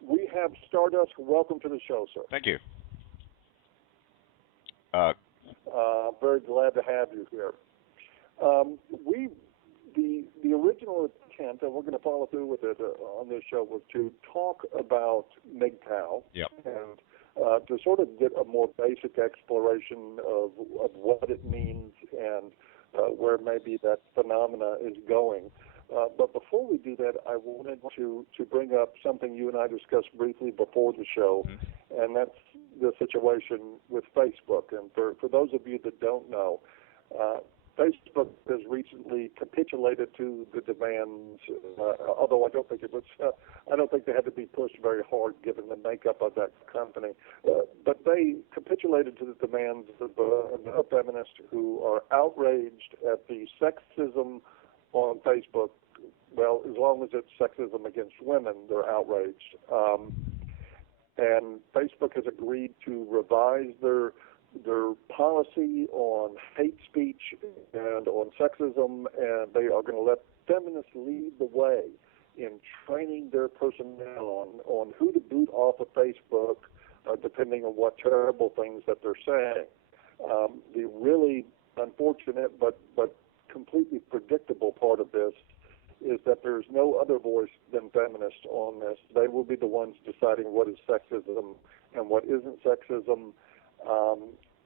We have Stardust. Welcome to the show, sir. Thank you. Very glad to have you here. The original intent, and we're going to follow through with it on this show, was to talk about MGTOW and to sort of get a more basic exploration of what it means and where maybe that phenomena is going. But before we do that, I wanted to bring up something you and I discussed briefly before the show, and that's the situation with Facebook. And for those of you that don't know, Facebook has recently capitulated to the demands, although I don't think they had to be pushed very hard given the makeup of that company. But they capitulated to the demands of feminists who are outraged at the sexism on Facebook. Well, as long as it's sexism against women, they're outraged. And Facebook has agreed to revise their policy on hate speech and on sexism, and they are going to let feminists lead the way in training their personnel on who to boot off of Facebook, depending on what terrible things that they're saying. The really unfortunate but completely predictable part of this is that there's no other voice than feminists on this. They will be the ones deciding what is sexism and what isn't sexism.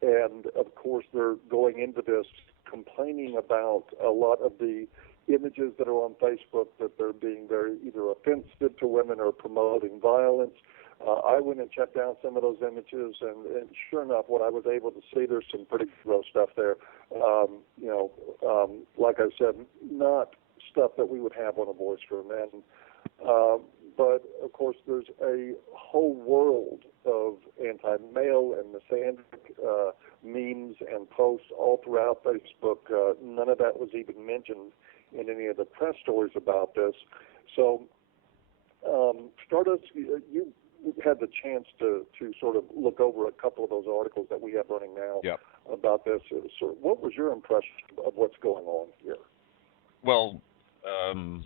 And, of course, they're going into this complaining about a lot of the images that are on Facebook, that they're being very either offensive to women or promoting violence. I went and checked out some of those images, and sure enough, what I was able to see, there's some pretty gross stuff there. Like I said, not stuff that we would have on a Voice for Men. But, of course, there's a whole world of anti-male and misandric memes and posts all throughout Facebook. None of that was even mentioned in any of the press stories about this. So, Stardust, you had the chance to sort of look over a couple of those articles that we have running now about this. So what was your impression of what's going on here? Well, I'm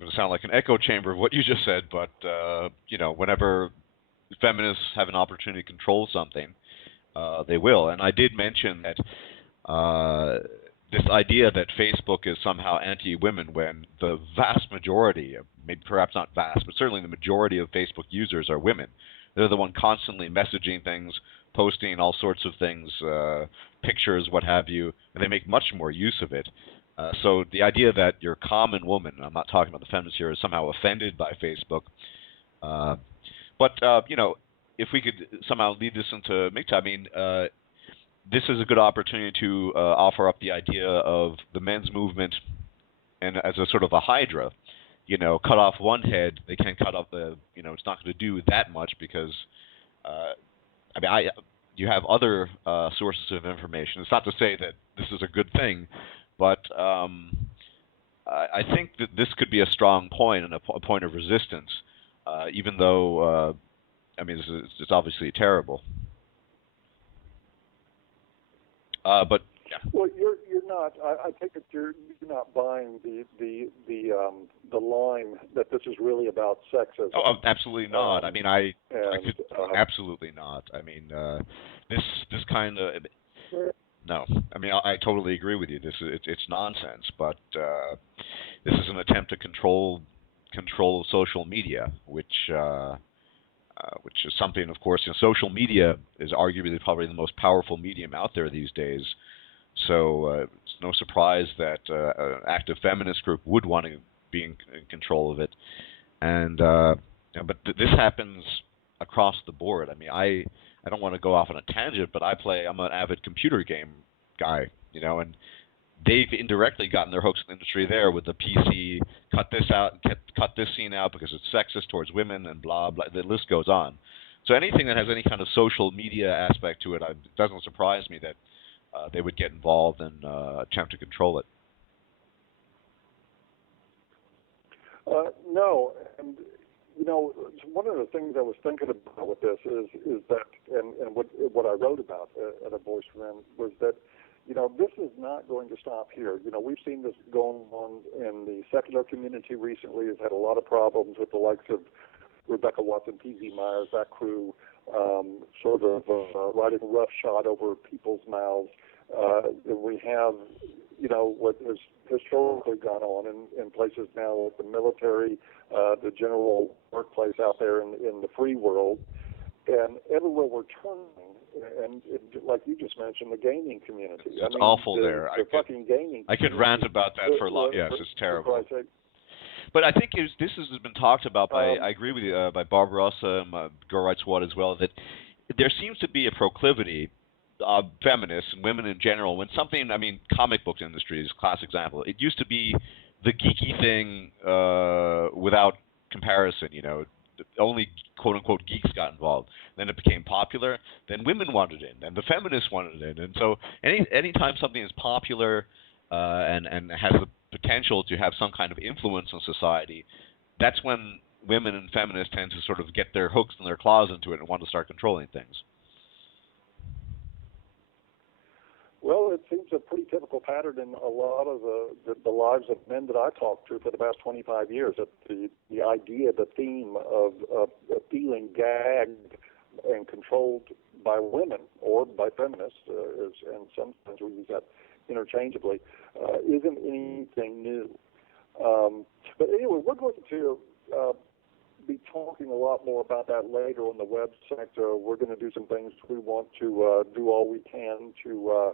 going to sound like an echo chamber of what you just said, but, whenever feminists have an opportunity to control something, they will. And I did mention that this idea that Facebook is somehow anti-women when the vast majority, maybe perhaps not vast, but certainly the majority of Facebook users are women. They're the one constantly messaging things, posting all sorts of things, pictures, what have you, and they make much more use of it. So the idea that your common woman, I'm not talking about the feminists here, is somehow offended by Facebook. But if we could somehow lead this into MGTOW, I mean, this is a good opportunity to offer up the idea of the men's movement and as a sort of a hydra. Cut off one head, they can't cut off the, it's not going to do that much because, you have other sources of information. It's not to say that this is a good thing, but I think that this could be a strong point and a point of resistance, even though, it's obviously terrible. But yeah. Well, you're not. I take it you're not buying the line that this is really about sexism. Oh, absolutely not. Absolutely not. This kind of. No, I totally agree with you. It's nonsense. But this is an attempt to control social media, which is something, of course. Social media is arguably probably the most powerful medium out there these days. So it's no surprise that an active feminist group would want to be in control of it. And but this happens across the board. I don't want to go off on a tangent, but I'm an avid computer game guy, and they've indirectly gotten their hooks in the industry there with the PC, cut this out, cut this scene out because it's sexist towards women and blah, blah. The list goes on. So anything that has any kind of social media aspect to it, it doesn't surprise me that they would get involved and attempt to control it. No, and one of the things I was thinking about with this is that, and what I wrote about at A Voice for Men was that, this is not going to stop here. We've seen this going on in the secular community recently. Has had a lot of problems with the likes of Rebecca Watson, P.Z. Myers, that crew, sort of riding roughshod over people's mouths. We have, what has historically gone on in places now with the military, the general workplace out there in the free world, and everywhere we're turning. And like you just mentioned, the gaming community. It's awful there. I could rant about that for a lot. Yes, it's terrible. But I think this has been talked about by, I agree with you, by Bob Ross, Girl Rights Watch as well, that there seems to be a proclivity of feminists and women in general when something, comic book industry is a classic example. It used to be the geeky thing without comparison, only quote-unquote geeks got involved. Then it became popular. Then women wanted it in. And the feminists wanted it in. And so anytime something is popular and has the potential to have some kind of influence on society, that's when women and feminists tend to sort of get their hooks and their claws into it and want to start controlling things. Well, it seems a pretty typical pattern in a lot of the lives of men that I talked to for the past 25 years. That the idea, the theme of feeling gagged and controlled by women or by feminists, and sometimes we use that interchangeably, isn't anything new. But anyway, we're going to be talking a lot more about that later on the website. We're going to do some things. We want to do all we can to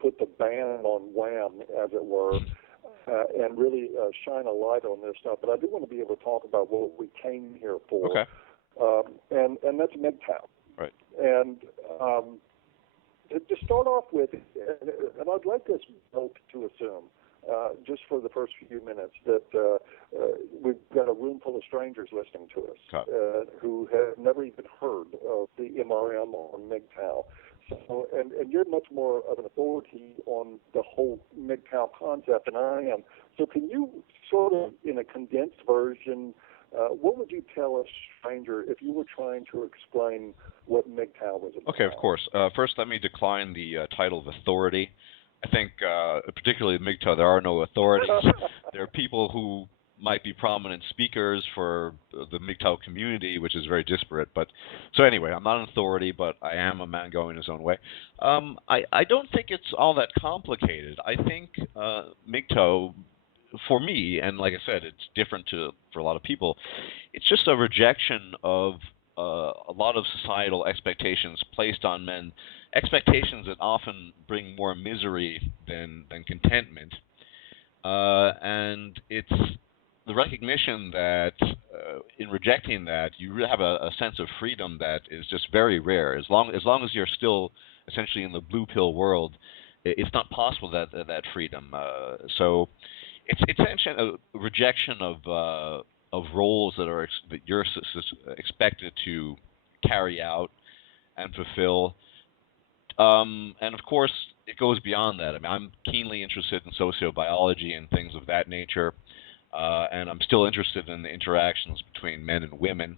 put the ban on Wham, as it were, and really shine a light on this stuff. But I do want to be able to talk about what we came here for. Okay. And that's MGTOW. Right. And to start off with, and I'd like us both to assume, just for the first few minutes, that we've got a room full of strangers listening to us who have never even heard of the MRM or MGTOW. So, and you're much more of an authority on the whole MGTOW concept than I am. So can you sort of, in a condensed version, what would you tell a stranger if you were trying to explain what MGTOW was about? Okay, of course. First, let me decline the title of authority. I think, particularly MGTOW, there are no authorities. There are people who might be prominent speakers for the MGTOW community, which is very disparate. But so anyway, I'm not an authority, but I am a man going his own way. I don't think it's all that complicated. I think MGTOW, for me, and like I said, it's different for a lot of people, it's just a rejection of a lot of societal expectations placed on men, expectations that often bring more misery than contentment. And it's the recognition that in rejecting that, you really have a sense of freedom that is just very rare. As long as you're still essentially in the blue pill world, it's not possible that freedom. So it's essentially a rejection of roles that you're expected to carry out and fulfill. And of course, it goes beyond that. I'm keenly interested in sociobiology and things of that nature. And I'm still interested in the interactions between men and women.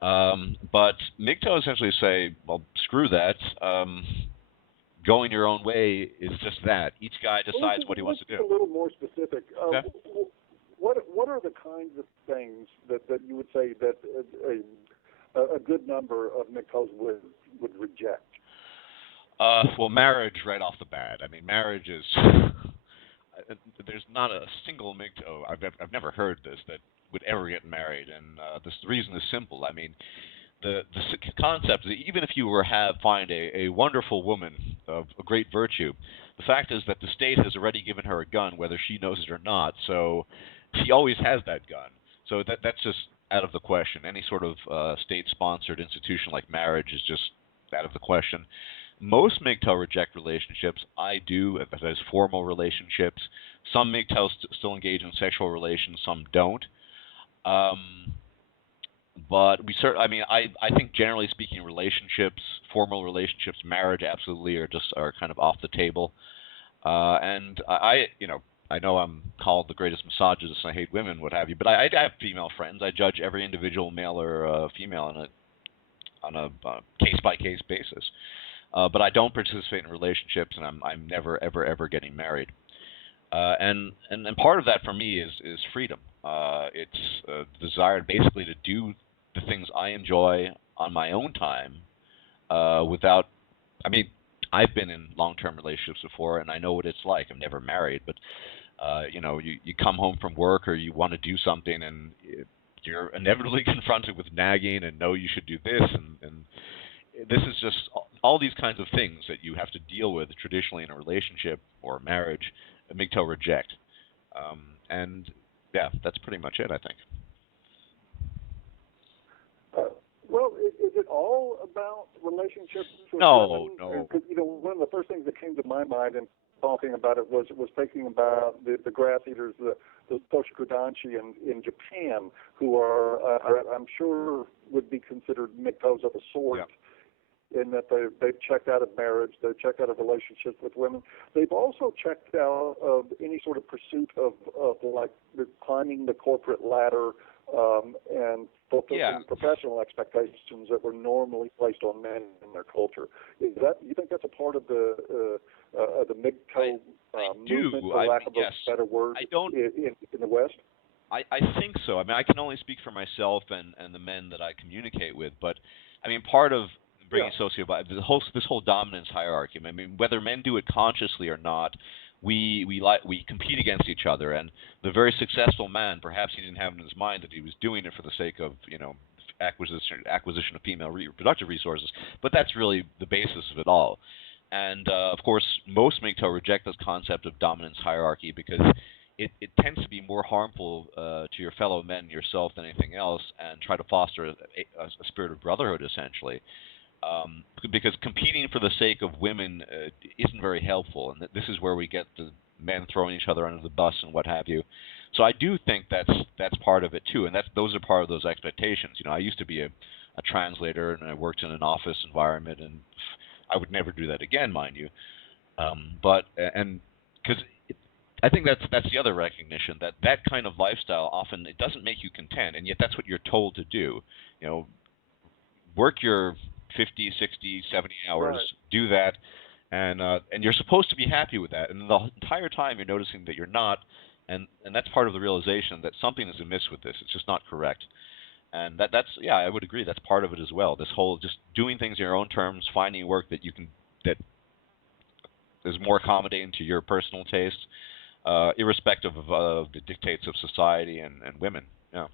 But MGTOW essentially say, well, screw that. Going your own way is just that. Each guy decides what he wants to do. A little more specific. Okay. What are the kinds of things that you would say that a good number of MGTOWs would reject? Well, marriage right off the bat. Marriage is... There's not a single MGTOW, I've never heard this, that would ever get married, and the reason is simple. The concept is even if you find a wonderful woman of a great virtue, the fact is that the state has already given her a gun, whether she knows it or not, so she always has that gun. So that's just out of the question. Any sort of state-sponsored institution like marriage is just out of the question. Most MGTOW reject relationships. I do, that is formal relationships. Some MGTOWs still engage in sexual relations, some don't. But I think generally speaking, relationships, formal relationships, marriage, absolutely are kind of off the table. And I know I'm called the greatest misogynist and I hate women, what have you, but I have female friends. I judge every individual, male or female, on a case-by-case basis. but I don't participate in relationships, and I'm never ever getting married. And part of that for me is freedom. It's a desire basically to do the things I enjoy on my own time, without. I mean, I've been in long-term relationships before, and I know what it's like. I'm never married, but you come home from work or you want to do something, and you're inevitably confronted with nagging and no, you should do this, and this is just all these kinds of things that you have to deal with traditionally in a relationship or a marriage. MGTOW reject, and yeah, that's pretty much it, I think. Well, is it all about relationships with No, women? no. Because one of the first things that came to my mind in talking about it was thinking about the grass eaters, the Toshikodanshi in Japan, who are I'm sure would be considered MGTOWs of a sort. Yeah. In that they've checked out of marriage, they've checked out of relationships with women. They've also checked out of any sort of pursuit of like climbing the corporate ladder and fulfilling professional expectations that were normally placed on men in their culture. You think that's a part of the MGTOW movement, for lack of a better word, in the West? I think so. I mean, I can only speak for myself and the men that I communicate with, but I mean, part of bringing this whole dominance hierarchy. I mean, whether men do it consciously or not, we compete against each other. And the very successful man, perhaps he didn't have in his mind that he was doing it for the sake of acquisition of female reproductive resources, but that's really the basis of it all. And of course, most MGTOW reject this concept of dominance hierarchy because it tends to be more harmful to your fellow men and yourself than anything else, and try to foster a spirit of brotherhood, essentially. Because competing for the sake of women isn't very helpful, and this is where we get the men throwing each other under the bus and what have you. So I do think that's part of it too, and those are part of those expectations. I used to be a translator, and I worked in an office environment, and I would never do that again, mind you. But because I think that's the other recognition that kind of lifestyle often it doesn't make you content, and yet that's what you're told to do. Work your 50, 60, 70 hours, right. Do that, and you're supposed to be happy with that. And the entire time you're noticing that you're not, and that's part of the realization that something is amiss with this. It's just not correct. And that's I would agree. That's part of it as well. This whole just doing things in your own terms, finding work that is more accommodating to your personal taste, irrespective of the dictates of society and women. Yeah.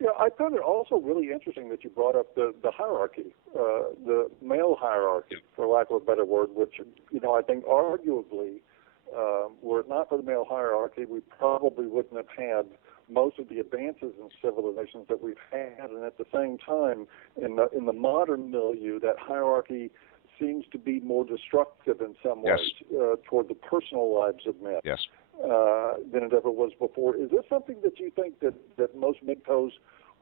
Yeah, I found it also really interesting that you brought up the hierarchy, the male hierarchy, for lack of a better word, which, I think arguably, were it not for the male hierarchy, we probably wouldn't have had most of the advances in civilizations that we've had. And at the same time, in the modern milieu, that hierarchy seems to be more destructive in some ways toward the personal lives of men. Yes. Than it ever was before. Is this something that you think that most MGTOWs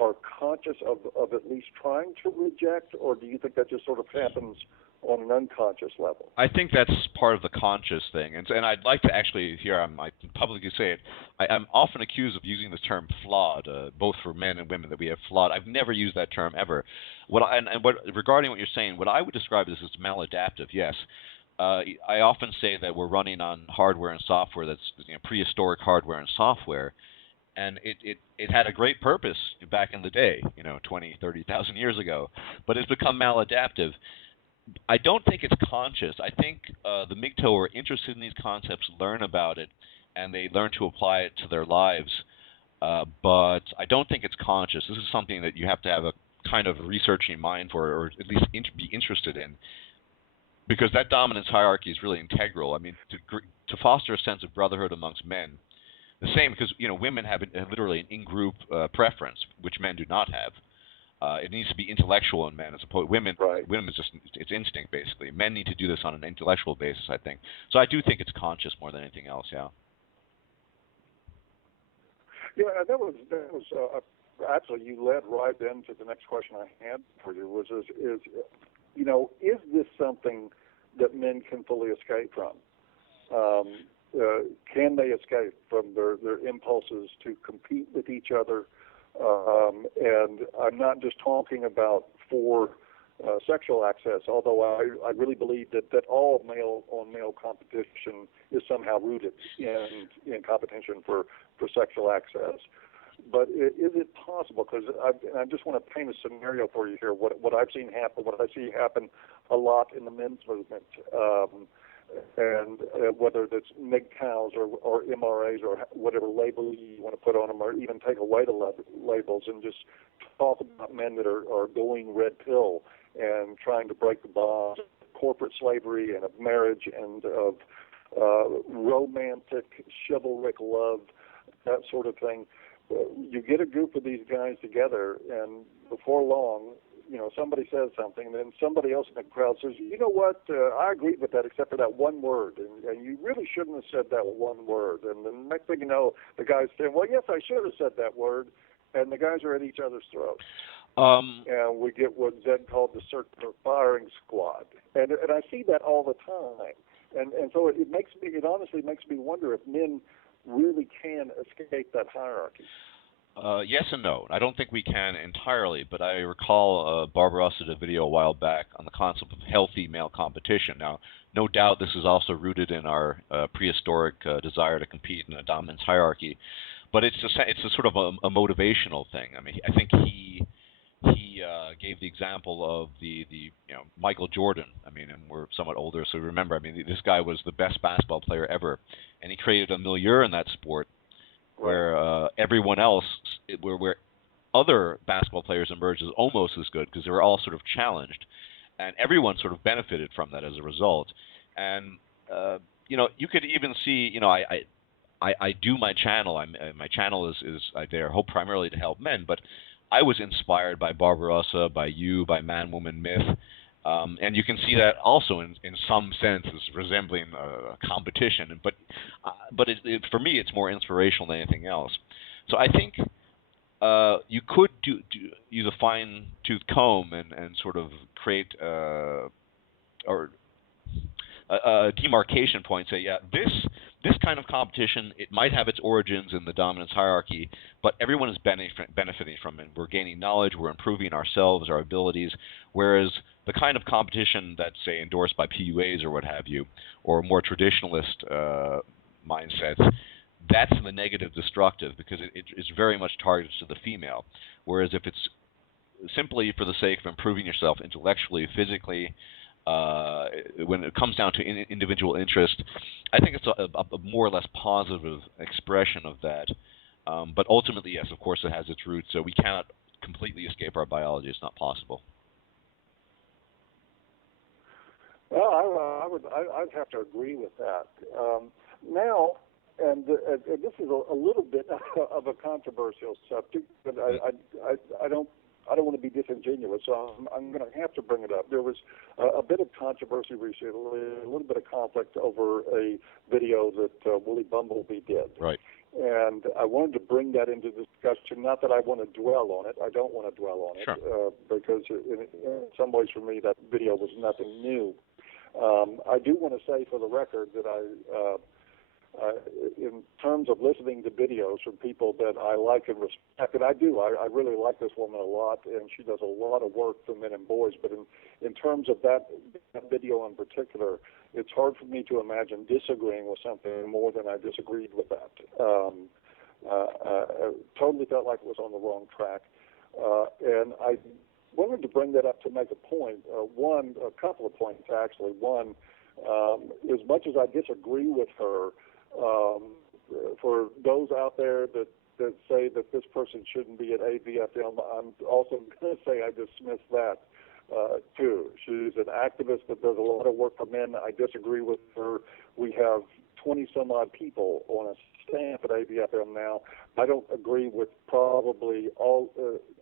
are conscious of at least trying to reject, or do you think that just sort of happens on an unconscious level? I think that's part of the conscious thing, and I'd like to actually I can publicly say it. I'm often accused of using this term flawed, both for men and women, that we have flawed. I've never used that term ever. Regarding what you're saying, what I would describe this as maladaptive. Yes. I often say that we're running on hardware and software that's prehistoric hardware and software, and it had a great purpose back in the day, 20, 30,000 years ago, but it's become maladaptive. I don't think it's conscious. I think the MGTOW are interested in these concepts, learn about it, and they learn to apply it to their lives, but I don't think it's conscious. This is something that you have to have a kind of researching mind for, or at least be interested in. Because that dominance hierarchy is really integral. I mean, to foster a sense of brotherhood amongst men, the same because women have literally an in-group preference, which men do not have. It needs to be intellectual in men as opposed women. Right. Women is just it's instinct basically. Men need to do this on an intellectual basis, I think. So I do think it's conscious more than anything else. Yeah. Yeah, that was actually you led right into the next question I had for you, which is this something that men can fully escape from? Can they escape from their impulses to compete with each other? And I'm not just talking about for sexual access, although I really believe that all male-on-male competition is somehow rooted in competition for sexual access. But is it possible? Because I just want to paint a scenario for you here. What I've seen happen, what I see happen a lot in the men's movement, and whether that's MGTOWs or MRAs or whatever label you want to put on them, or even take away the labels and just talk about men that are going red pill and trying to break the bonds of corporate slavery and of marriage and of romantic, chivalric love, that sort of thing. You get a group of these guys together, and before long, somebody says something, and then somebody else in the crowd says, you know what, I agree with that except for that one word, and you really shouldn't have said that one word. And the next thing you know, the guy's saying, well, yes, I should have said that word, and the guys are at each other's throats. And we get what Zed called the circular firing squad. And I see that all the time. And so it honestly makes me wonder if men really can escape that hierarchy. Yes and no. I don't think we can entirely, but I recall Barbarossa did a video a while back on the concept of healthy male competition. Now, no doubt this is also rooted in our prehistoric desire to compete in a dominance hierarchy, but it's a sort of a motivational thing. I mean, I think he gave the example of the Michael Jordan. I mean, and we're somewhat older, so remember, I mean, this guy was the best basketball player ever, and he created a milieu in that sport where everyone else, where other basketball players emerged as almost as good because they were all sort of challenged, and everyone sort of benefited from that as a result. And you could even see, I do my channel. My channel is there, hope primarily to help men, but I was inspired by Barbarossa, by you, by Man-Woman Myth, and you can see that also in some sense as resembling a competition. But for me, it's more inspirational than anything else. So I think you could use a fine-tooth comb and sort of create a demarcation point. Say, yeah, this kind of competition, it might have its origins in the dominance hierarchy, but everyone is benefiting from it. We're gaining knowledge, we're improving ourselves, our abilities, whereas the kind of competition that's, say, endorsed by PUAs or what have you, or more traditionalist mindsets, that's the negative destructive because it's very much targeted to the female. Whereas if it's simply for the sake of improving yourself intellectually, physically, when it comes down to individual interest, I think it's a more or less positive expression of that. But ultimately, yes, of course, it has its roots. So we cannot completely escape our biology. It's not possible. Well, I'd have to agree with that. Now, and this is a little bit of a controversial subject, but I don't want to be disingenuous, so I'm going to have to bring it up. There was a bit of controversy recently, a little bit of conflict over a video that Willie Bumblebee did. Right. And I wanted to bring that into discussion. Not that I want to dwell on it. I don't want to dwell on Sure. it because in some ways for me that video was nothing new. I do want to say for the record that in terms of listening to videos from people that I like and respect, and I do, I really like this woman a lot, and she does a lot of work for men and boys, but in terms of that video in particular, it's hard for me to imagine disagreeing with something more than I disagreed with that. I totally felt like it was on the wrong track, and I wanted to bring that up to make a point. A couple of points actually. One, as much as I disagree with her, for those out there that say that this person shouldn't be at AVFM, I'm also going to say I dismiss that too. She's an activist that does a lot of work for men. I disagree with her. We have 20-some-odd people on a staff at AVFM now. I don't agree with probably all.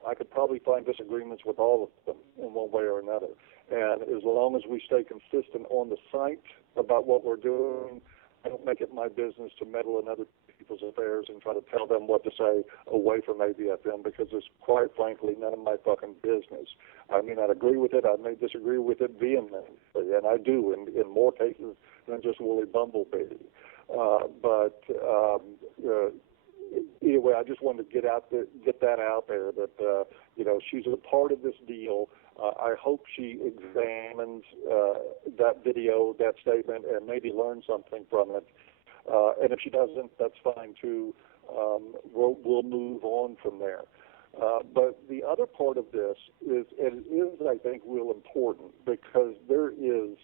I could probably find disagreements with all of them in one way or another. And as long as we stay consistent on the site about what we're doing, I don't make it my business to meddle in other people's affairs and try to tell them what to say away from AVFM because it's quite frankly none of my fucking business. I may not agree with it. I may disagree with it vehemently, and I do in more cases than just Willie Bumblebee. But if anyway, I just wanted to get that out there that she's a part of this deal. I hope she examines that video, that statement, and maybe learns something from it. And if she doesn't, that's fine too. We'll move on from there. But the other part of this is, and it is, I think, real important because there is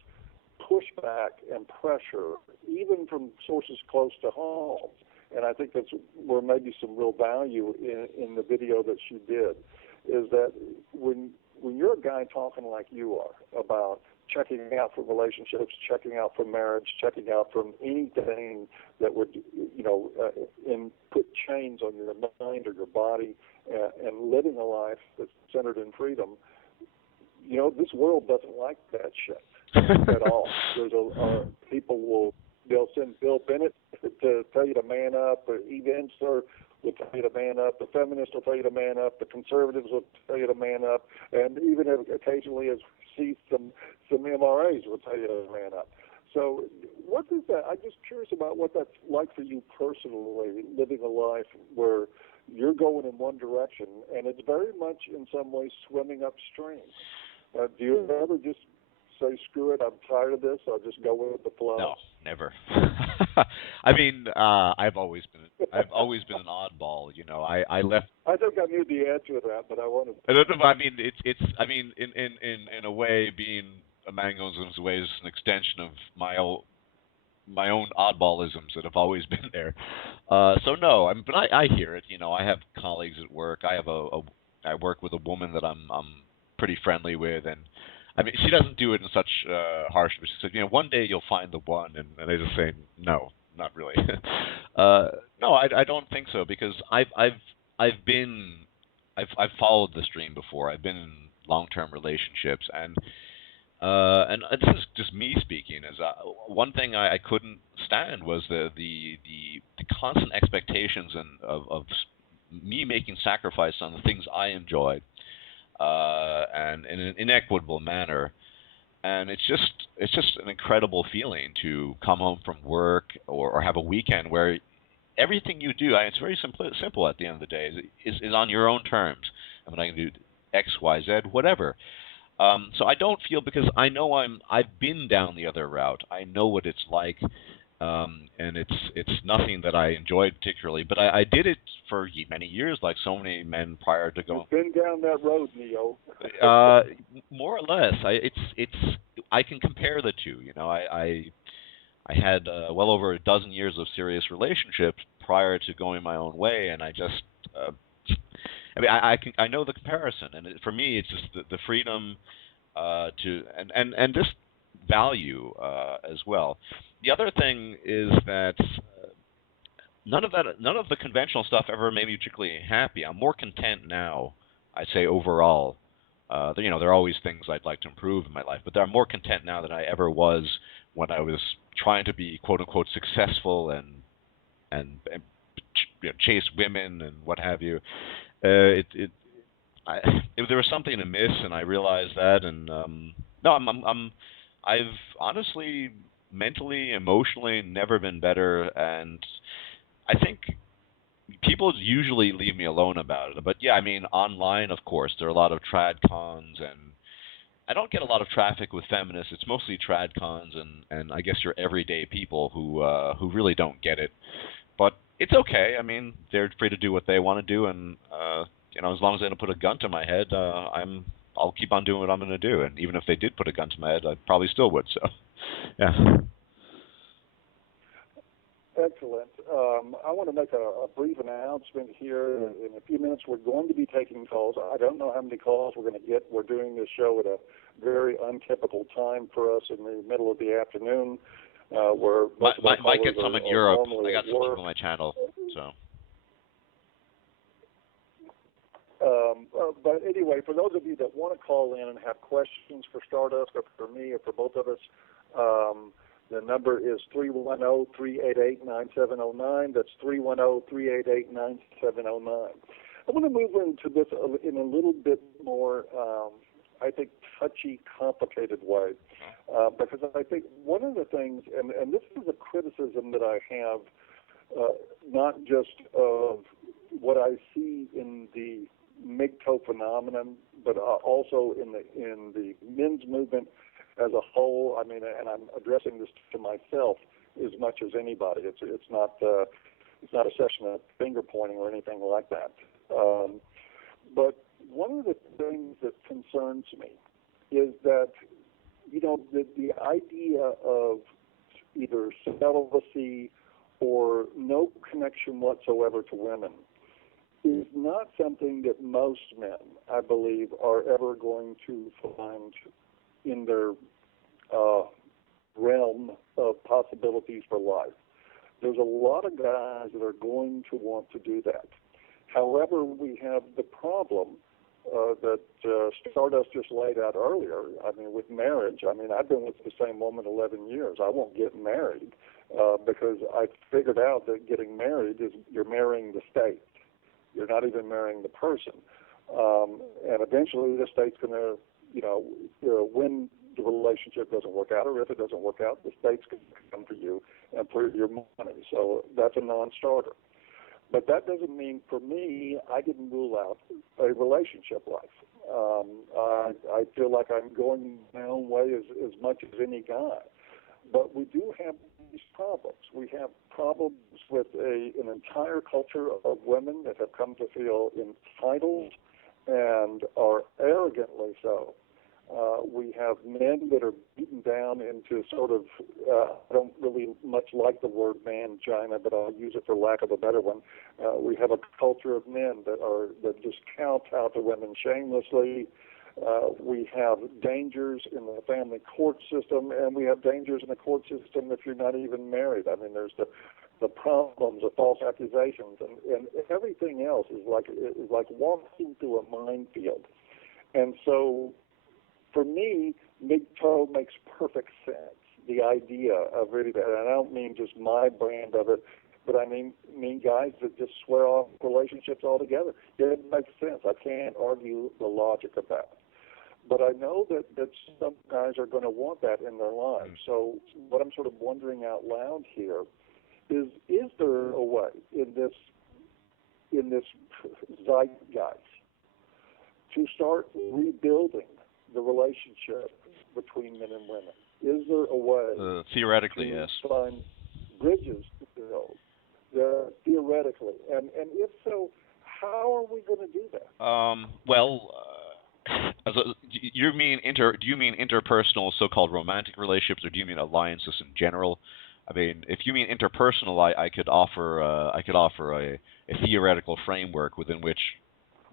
pushback and pressure, even from sources close to home. And I think that's where maybe some real value in the video that she did, is that when you're a guy talking like you are about checking out for relationships, checking out for marriage, checking out from anything that would, put chains on your mind or your body, and living a life that's centered in freedom, this world doesn't like that shit at all. There's they'll send Bill Bennett to tell you to man up, or Eve Ensler will tell you to man up, the feminists will tell you to man up, the conservatives will tell you to man up, and even occasionally, as we see, some MRAs will tell you to man up. So what is that? I'm just curious about what that's like for you personally, living a life where you're going in one direction, and it's very much in some ways swimming upstream. Do you ever just say, screw it, I'm tired of this, I'll just go with the flow? No, never. I mean, I've always been an oddball. I left. I think I knew the answer to that, but I wanted. I mean, in a way, being a mangoism's way is an extension of my own oddballisms that have always been there. So no, but I hear it. I have colleagues at work. I work with a woman that I'm pretty friendly with, and I mean, she doesn't do it in such harsh. But she said, one day you'll find the one, and I just say, no, not really. No, I don't think so, because I've followed the stream before. I've been in long-term relationships, and this is just me speaking. Is one thing I couldn't stand was the constant expectations of me making sacrifice on the things I enjoyed. And in an inequitable manner, and it's just an incredible feeling to come home from work or have a weekend where everything you do, it's very simple at the end of the day, is on your own terms. I mean, I can do X, Y, Z, whatever. So I don't feel, because I know I've been down the other route. I know what it's like. And it's nothing that I enjoyed particularly, but I did it for many years, like so many men prior to going. You've been down that road, Neo. More or less. I can compare the two. I had well over a dozen years of serious relationships prior to going my own way, and I just I know the comparison, and for me it's just the freedom and this value as well. The other thing is that none of the conventional stuff ever made me particularly happy. I'm more content now, I'd say, overall. There are always things I'd like to improve in my life, but I'm more content now than I ever was when I was trying to be quote unquote successful and chase women and what have you. There was something amiss, and I realized that. And I've honestly, mentally, emotionally, never been better, and I think people usually leave me alone about it. But yeah, I mean, online, of course, there are a lot of trad cons, and I don't get a lot of traffic with feminists. It's mostly trad cons and I guess your everyday people who really don't get it. But it's okay. I mean, they're free to do what they want to do, and as long as they don't put a gun to my head, I'll keep on doing what I'm going to do. And even if they did put a gun to my head, I probably still would. So, yeah. Excellent. I want to make a brief announcement here. In a few minutes, we're going to be taking calls. I don't know how many calls we're going to get. We're doing this show at a very untypical time for us in the middle of the afternoon. Where might get some in Europe. I got some on my channel. So. But anyway, for those of you that want to call in and have questions for Stardust or for me or for both of us, the number is 310-388-9709. That's 310-388-9709. I want to move into this in a little bit more, I think, touchy, complicated way, because I think one of the things, and this is a criticism that I have, not just of what I see in the MGTOW phenomenon, but also in the men's movement as a whole. I mean, and I'm addressing this to myself as much as anybody. It's not a session of finger pointing or anything like that. But one of the things that concerns me is that, you know, the idea of either celibacy or no connection whatsoever to women is not something that most men, I believe, are ever going to find in their realm of possibilities for life. There's a lot of guys that are going to want to do that. However, we have the problem that Stardust just laid out earlier. I mean, with marriage, I mean, I've been with the same woman 11 years. I won't get married because I figured out that getting married is you're marrying the state. You're not even marrying the person. And eventually the state's going to, when the relationship doesn't work out, or if it doesn't work out, the state's going to come for you and for your money. So that's a non-starter. But that doesn't mean, for me, I didn't rule out a relationship life. I feel like I'm going my own way as much as any guy. But we do have these problems. We have problems with an entire culture of women that have come to feel entitled and are arrogantly so. We have men that are beaten down into sort of, I don't really much like the word mangina, but I'll use it for lack of a better one. We have a culture of men that just kowtow to women shamelessly. We have dangers in the family court system, and we have dangers in the court system if you're not even married. I mean, there's the problems of false accusations, and everything else is like walking through a minefield. And so, for me, MGTOW makes perfect sense. The idea of really, and I don't mean just my brand of it, but I mean guys that just swear off relationships altogether. It makes sense. I can't argue the logic of that. But I know that some guys are going to want that in their lives. So what I'm sort of wondering out loud here is there a way in this zeitgeist to start rebuilding the relationship between men and women? Is there a way theoretically, to yes, find bridges to build theoretically? And if so, how are we going to do that? Do you mean interpersonal, so-called romantic relationships, or do you mean alliances in general? I mean, if you mean interpersonal, I could offer a theoretical framework within which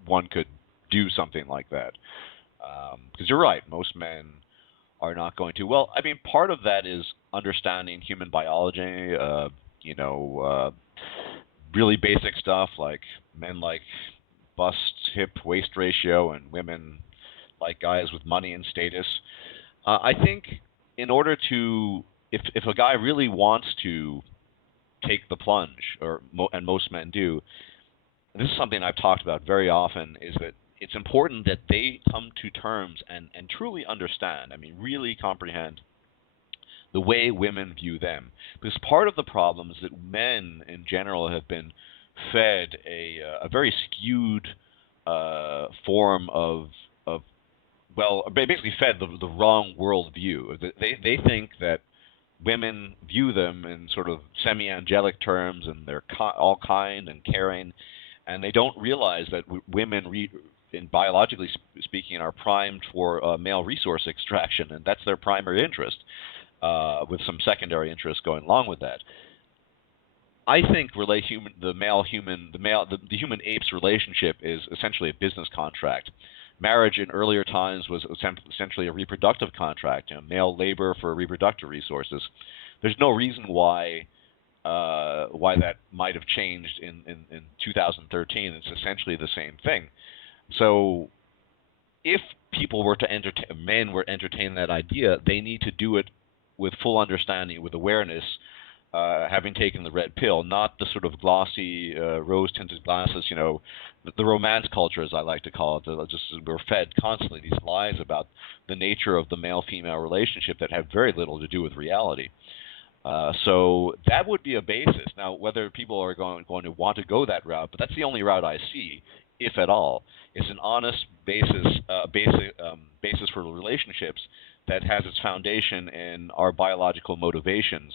one could do something like that. Because you're right, most men are not going to. Well, I mean, part of that is understanding human biology. Really basic stuff like men like bust hip waist ratio, and women like guys with money and status. I think in order to, if a guy really wants to take the plunge, and most men do, this is something I've talked about very often, is that it's important that they come to terms and truly understand, I mean, really comprehend the way women view them. Because part of the problem is that men in general have been fed a very skewed form of basically fed the wrong worldview. They think that women view them in sort of semi-angelic terms, and they're all kind and caring, and they don't realize that women, biologically speaking, are primed for male resource extraction, and that's their primary interest, with some secondary interests going along with that. I think the human-apes relationship is essentially a business contract. Marriage in earlier times was essentially a reproductive contract, male labor for reproductive resources. There's no reason why that might have changed in 2013. It's essentially the same thing. So if men were to entertain that idea, they need to do it with full understanding, with awareness, having taken the red pill, not the sort of glossy, rose-tinted glasses, the romance culture, as I like to call it. We're fed constantly these lies about the nature of the male-female relationship that have very little to do with reality. So that would be a basis. Now, whether people are going to want to go that route, but that's the only route I see, if at all. It's an honest basis for relationships that has its foundation in our biological motivations,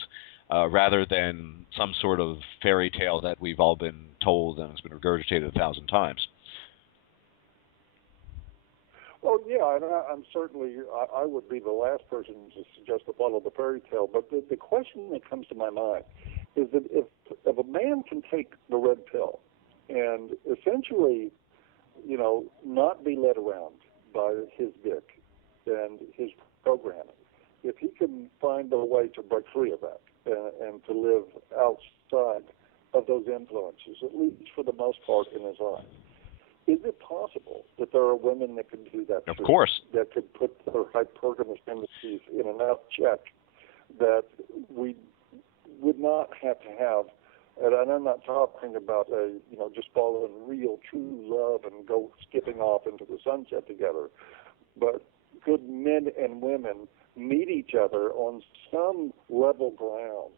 rather than some sort of fairy tale that we've all been told and has been regurgitated 1,000 times. Well, yeah, and I'm certainly, I would be the last person to suggest to follow the fairy tale, but the question that comes to my mind is that if a man can take the red pill and essentially, not be led around by his dick and his programming, if he can find a way to break free of that and to live outside of those influences, at least for the most part in his life, is it possible that there are women that could do that? Of course. That could put their hypergamous tendencies in enough check that we would not have to have, and I'm not talking about just following real true love and go skipping off into the sunset together, but could men and women meet each other on some level ground,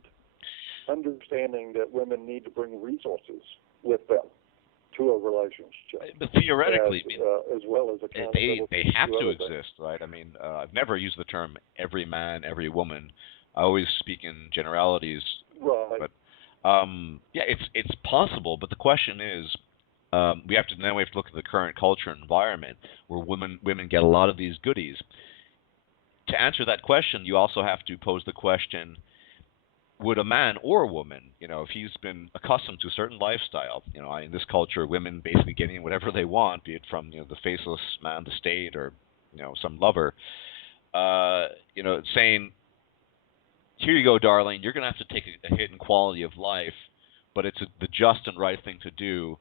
understanding that women need to bring resources with them to a relationship, but theoretically, as well as accountability. They have to exist, right? I mean, I've never used the term every man, every woman. I always speak in generalities. Right. But yeah, it's possible. But the question is, we have to look at the current culture and environment where women get a lot of these goodies. To answer that question, you also have to pose the question: would a man or a woman, if he's been accustomed to a certain lifestyle, in this culture, women basically getting whatever they want, be it from the faceless man, the state, or some lover, saying, "Here you go, darling. You're going to have to take a hit in quality of life, but it's the just and right thing to do."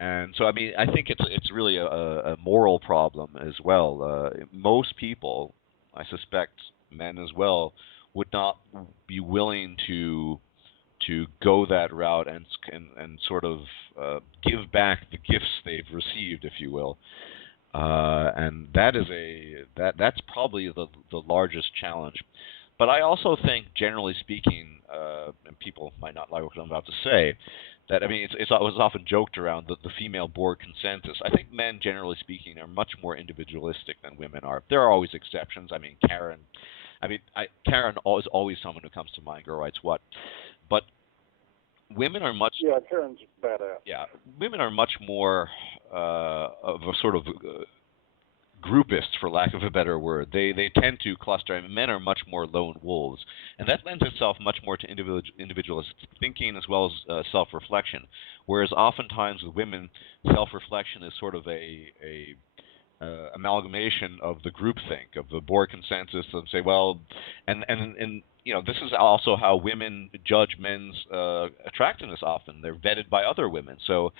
And so, I mean, I think it's really a moral problem as well. Most people, I suspect, men as well, would not be willing to go that route and sort of give back the gifts they've received, if you will. And that's probably the largest challenge. But I also think, generally speaking, and people might not like what I'm about to say, that, I mean, it was often joked around the female Borg consensus. I think men, generally speaking, are much more individualistic than women are. There are always exceptions. I mean, Karen is always someone who comes to mind. Girl writes what, but women are much. Yeah, Karen's badass. Yeah, women are much more of a sort of groupist, for lack of a better word. They tend to cluster. I mean, men are much more lone wolves, and that lends itself much more to individualistic thinking as well as self-reflection. Whereas oftentimes with women, self-reflection is sort of a amalgamation of the groupthink, of the Borg consensus, and say, well, and this is also how women judge men's attractiveness often. They're vetted by other women. So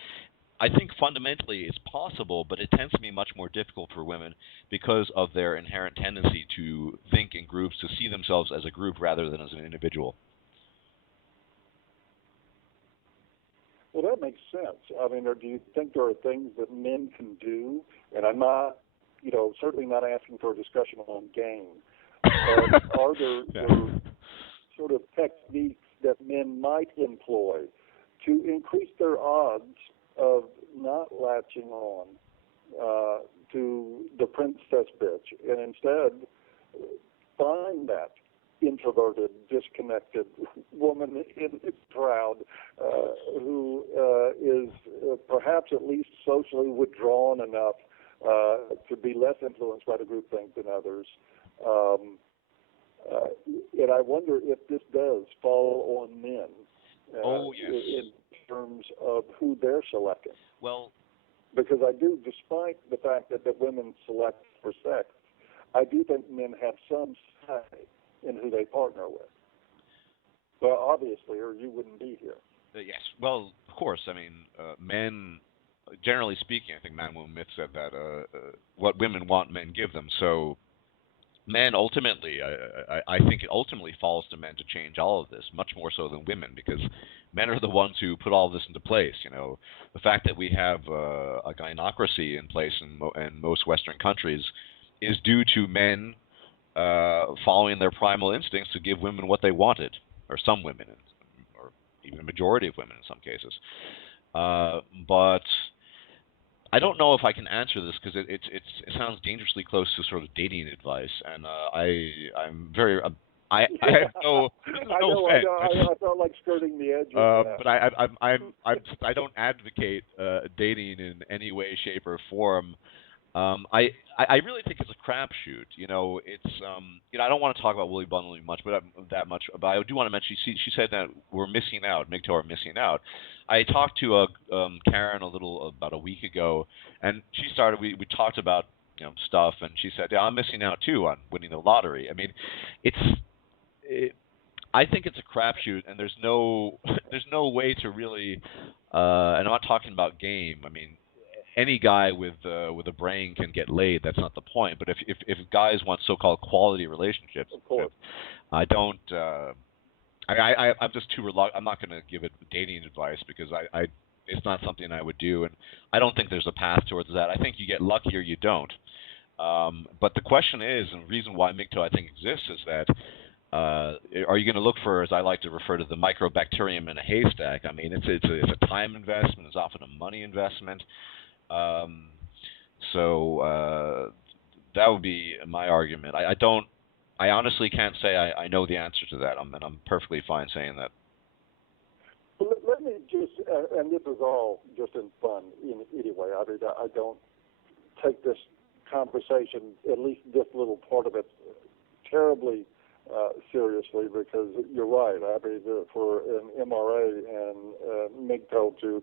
I think fundamentally it's possible, but it tends to be much more difficult for women because of their inherent tendency to think in groups, to see themselves as a group rather than as an individual. Well, that makes sense. I mean, do you think there are things that men can do? And I'm not, certainly not asking for a discussion on game. But are there sort of techniques that men might employ to increase their odds of not latching on to the princess bitch and instead find that introverted, disconnected woman in the crowd who is perhaps at least socially withdrawn enough to be less influenced by the groupthink than others. And I wonder if this does fall on men in terms of who they're selecting. Well, because I do, despite the fact that women select for sex, I do think men have some say in who they partner with. Well, obviously, or you wouldn't be here. Yes. Well, of course. I mean, men, generally speaking, I think Man Woman Myth said that what women want, men give them. So men ultimately, I think it ultimately falls to men to change all of this, much more so than women, because men are the ones who put all this into place. The fact that we have a gynocracy in place in most Western countries is due to men following their primal instincts to give women what they wanted, or some women, or even a majority of women in some cases. But I don't know if I can answer this because it sounds dangerously close to sort of dating advice, and I'm very I have no offense. I felt like skirting the edge of that. But I don't advocate dating in any way, shape, or form. I really think it's a crapshoot. It's I don't want to talk about Willy bundling much, but I do want to mention she said that we're missing out. MGTOW are missing out. I talked to Karen about a week ago, and she started. We talked about stuff, and she said, "Yeah, I'm missing out too on winning the lottery." I mean, I think it's a crapshoot, and there's no way to really. And I'm not talking about game. I mean, any guy with a brain can get laid. That's not the point. But if guys want so-called quality relationships, of course, I don't. I'm just too reluctant. I'm not going to give it dating advice because it's not something I would do, and I don't think there's a path towards that. I think you get lucky or you don't. But the question is, and the reason why MGTOW I think exists is that are you going to look for, as I like to refer to, the microbacterium in a haystack? I mean, it's a time investment. It's often a money investment. So that would be my argument. I honestly can't say I know the answer to that. I'm perfectly fine saying that. Well, let me just, and this is all just in fun anyway. I mean, I don't take this conversation, at least this little part of it, terribly seriously, because you're right. I mean, for an MRA and MGTOW to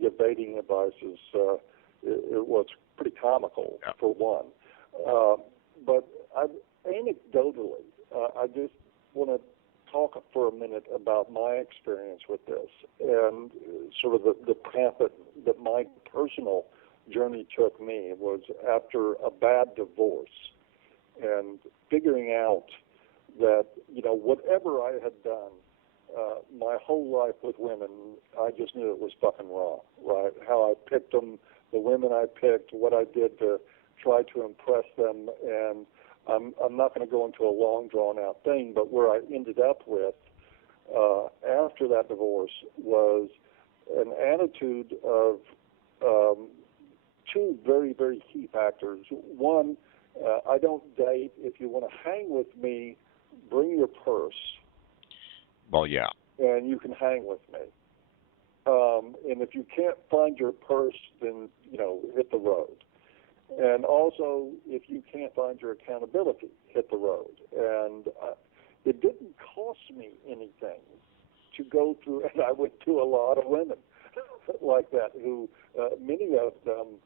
give dating advice it was pretty comical, yeah, for one. But anecdotally, I just want to talk for a minute about my experience with this and sort of the path that my personal journey took me was after a bad divorce and figuring out that, whatever I had done my whole life with women, I just knew it was fucking wrong, right? How I picked them, the women I picked, what I did to try to impress them, and I'm not going to go into a long, drawn-out thing, but where I ended up with after that divorce was an attitude of two very, very key factors. One, I don't date. If you want to hang with me, bring your purse. Well, yeah. And you can hang with me. And if you can't find your purse, then, hit the road. And also, if you can't find your accountability, hit the road. And it didn't cost me anything to go through, and I went to a lot of women like that who, many of them,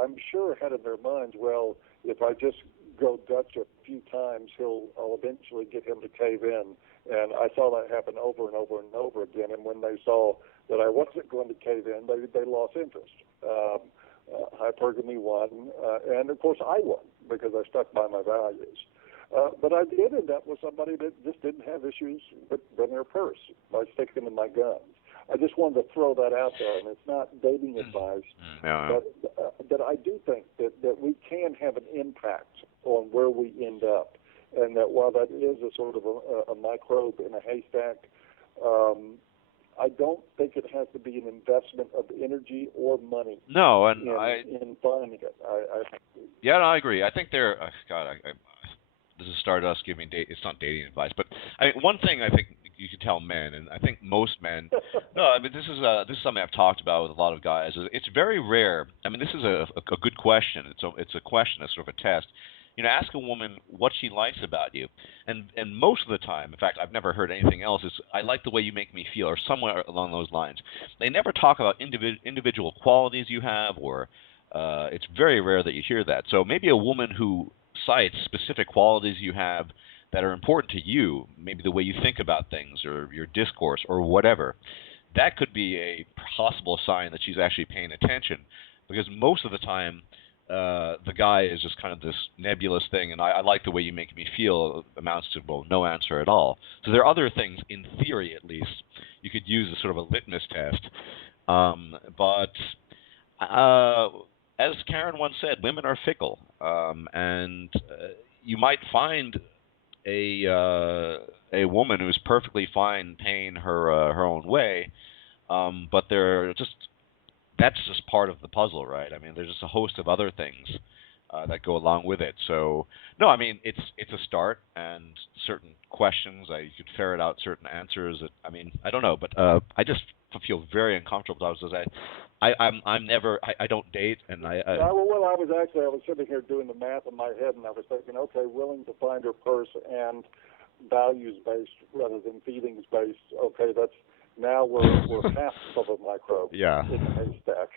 I'm sure had in their minds, well, if I just go Dutch a few times, I'll eventually get him to cave in. And I saw that happen over and over and over again. And when they saw that I wasn't going to cave in, they lost interest. Hypergamy won, and of course I won because I stuck by my values. But I did end up with somebody that just didn't have issues with their purse by sticking to my guns. I just wanted to throw that out there, and it's not dating advice, but that I do think that we can have an impact on where we end up, and that while that is a sort of a microbe in a haystack, I don't think it has to be an investment of energy or money. No, and in finding it. I agree. I think this has started us giving it's not dating advice, but one thing I think you can tell men, and I think most men. This is something I've talked about with a lot of guys. It's very rare. I mean, this is a good question. It's a question, it's sort of a test. Ask a woman what she likes about you, and most of the time, in fact, I've never heard anything else, is I like the way you make me feel, or somewhere along those lines. They never talk about individual qualities you have, or it's very rare that you hear that. So maybe a woman who cites specific qualities you have that are important to you, maybe the way you think about things, or your discourse, or whatever, that could be a possible sign that she's actually paying attention, because most of the time, the guy is just kind of this nebulous thing, and I like the way you make me feel amounts to, well, no answer at all. So there are other things, in theory at least, you could use as sort of a litmus test. But as Karen once said, women are fickle, and you might find a woman who's perfectly fine paying her own way, but that's just part of the puzzle, right? I mean, there's just a host of other things that go along with it. So, no, I mean, it's a start, and certain questions, you could ferret out certain answers. I mean, I don't know, but I just feel very uncomfortable. I don't date, and well, I was sitting here doing the math in my head, and I was thinking, okay, willing to find her purse and values-based rather than feelings-based. Okay, now we're half of a microbe in the haystack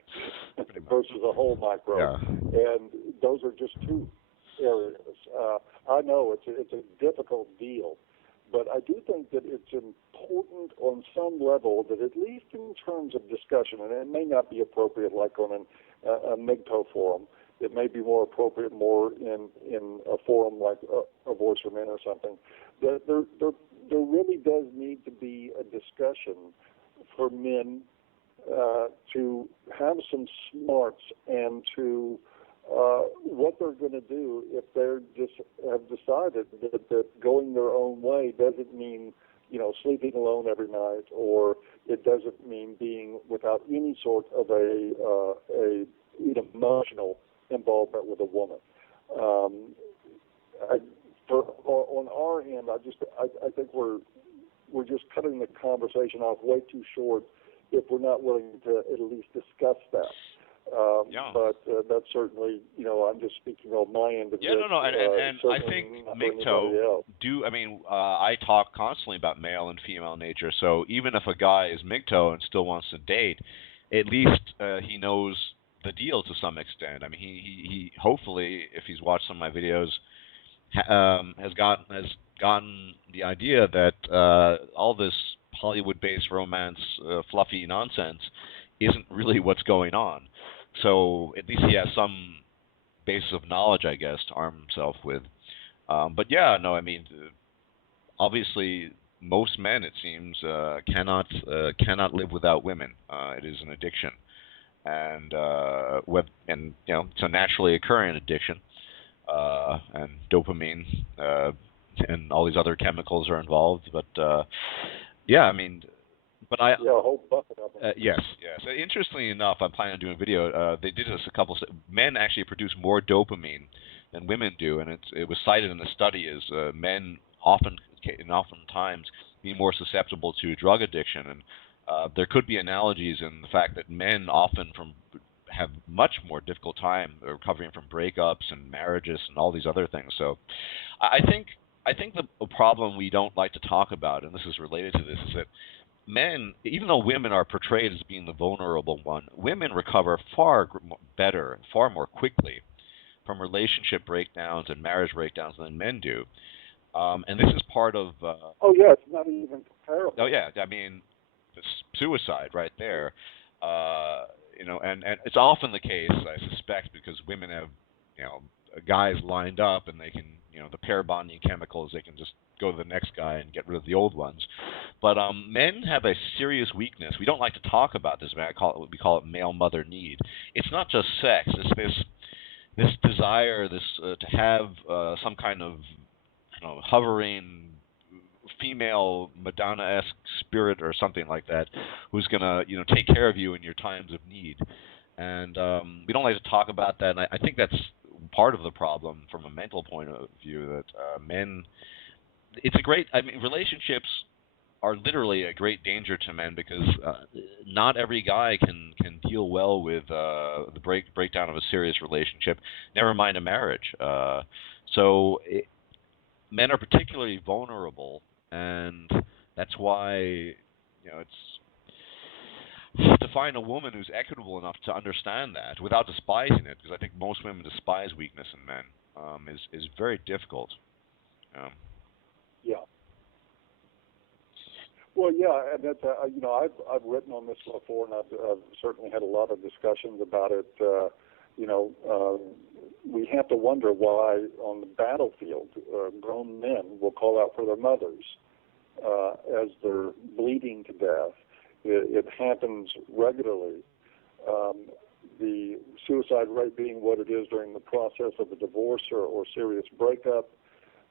versus a whole microbe, and those are just two areas. I know it's a difficult deal, but I do think that it's important on some level that at least in terms of discussion, and it may not be appropriate like on a MGTOW forum. It may be more appropriate in a forum like a Voice for Men or something. There really does need to be a discussion for men to have some smarts and to what they're going to do if they're just have decided that going their own way doesn't mean sleeping alone every night, or it doesn't mean being without any sort of a emotional involvement with a woman. On our end, I think we're just cutting the conversation off way too short if we're not willing to at least discuss that. But that's certainly, I'm just speaking on my end of this. No, and I think MGTOW I talk constantly about male and female nature, so even if a guy is MGTOW and still wants to date, at least he knows the deal to some extent. I mean, he hopefully, if he's watched some of my videos, has gotten the idea that all this Hollywood-based romance, fluffy nonsense, isn't really what's going on. So at least he has some basis of knowledge, I guess, to arm himself with. But yeah, no, I mean, obviously, most men, it seems, cannot live without women. It is an addiction, and it's a naturally occurring addiction. And dopamine and all these other chemicals are involved. But yeah, I mean, but a whole bucket of them. Yes. Interestingly enough, I'm planning on doing a video. They did this men actually produce more dopamine than women do, and it was cited in the study as men oftentimes be more susceptible to drug addiction, and there could be analogies in the fact that men often have much more difficult time recovering from breakups and marriages and all these other things. So I think the problem we don't like to talk about, and this is related to this, is that men, even though women are portrayed as being the vulnerable one, women recover far better, far more quickly from relationship breakdowns and marriage breakdowns than men do. And this is part of... it's not even comparable. Oh, yeah. I mean, it's suicide right there. And it's often the case, I suspect, because women have, guys lined up, and they can, the pair bonding chemicals, they can just go to the next guy and get rid of the old ones. But men have a serious weakness. We don't like to talk about this, but we call it male mother need. It's not just sex. It's this desire, to have some kind of, hovering female Madonna-esque spirit or something like that, who's gonna take care of you in your times of need. And we don't like to talk about that. And I think that's part of the problem from a mental point of view, that men. It's relationships are literally a great danger to men, because not every guy can deal well with the breakdown of a serious relationship, never mind a marriage. Men are particularly vulnerable, and that's why it's to find a woman who's equitable enough to understand that without despising it, because I think most women despise weakness in men, is very difficult. Yeah. Well, yeah, and that's I've written on this before, and I've certainly had a lot of discussions about it. We have to wonder why on the battlefield grown men will call out for their mothers as they're bleeding to death. It happens regularly. The suicide rate being what it is during the process of a divorce or serious breakup.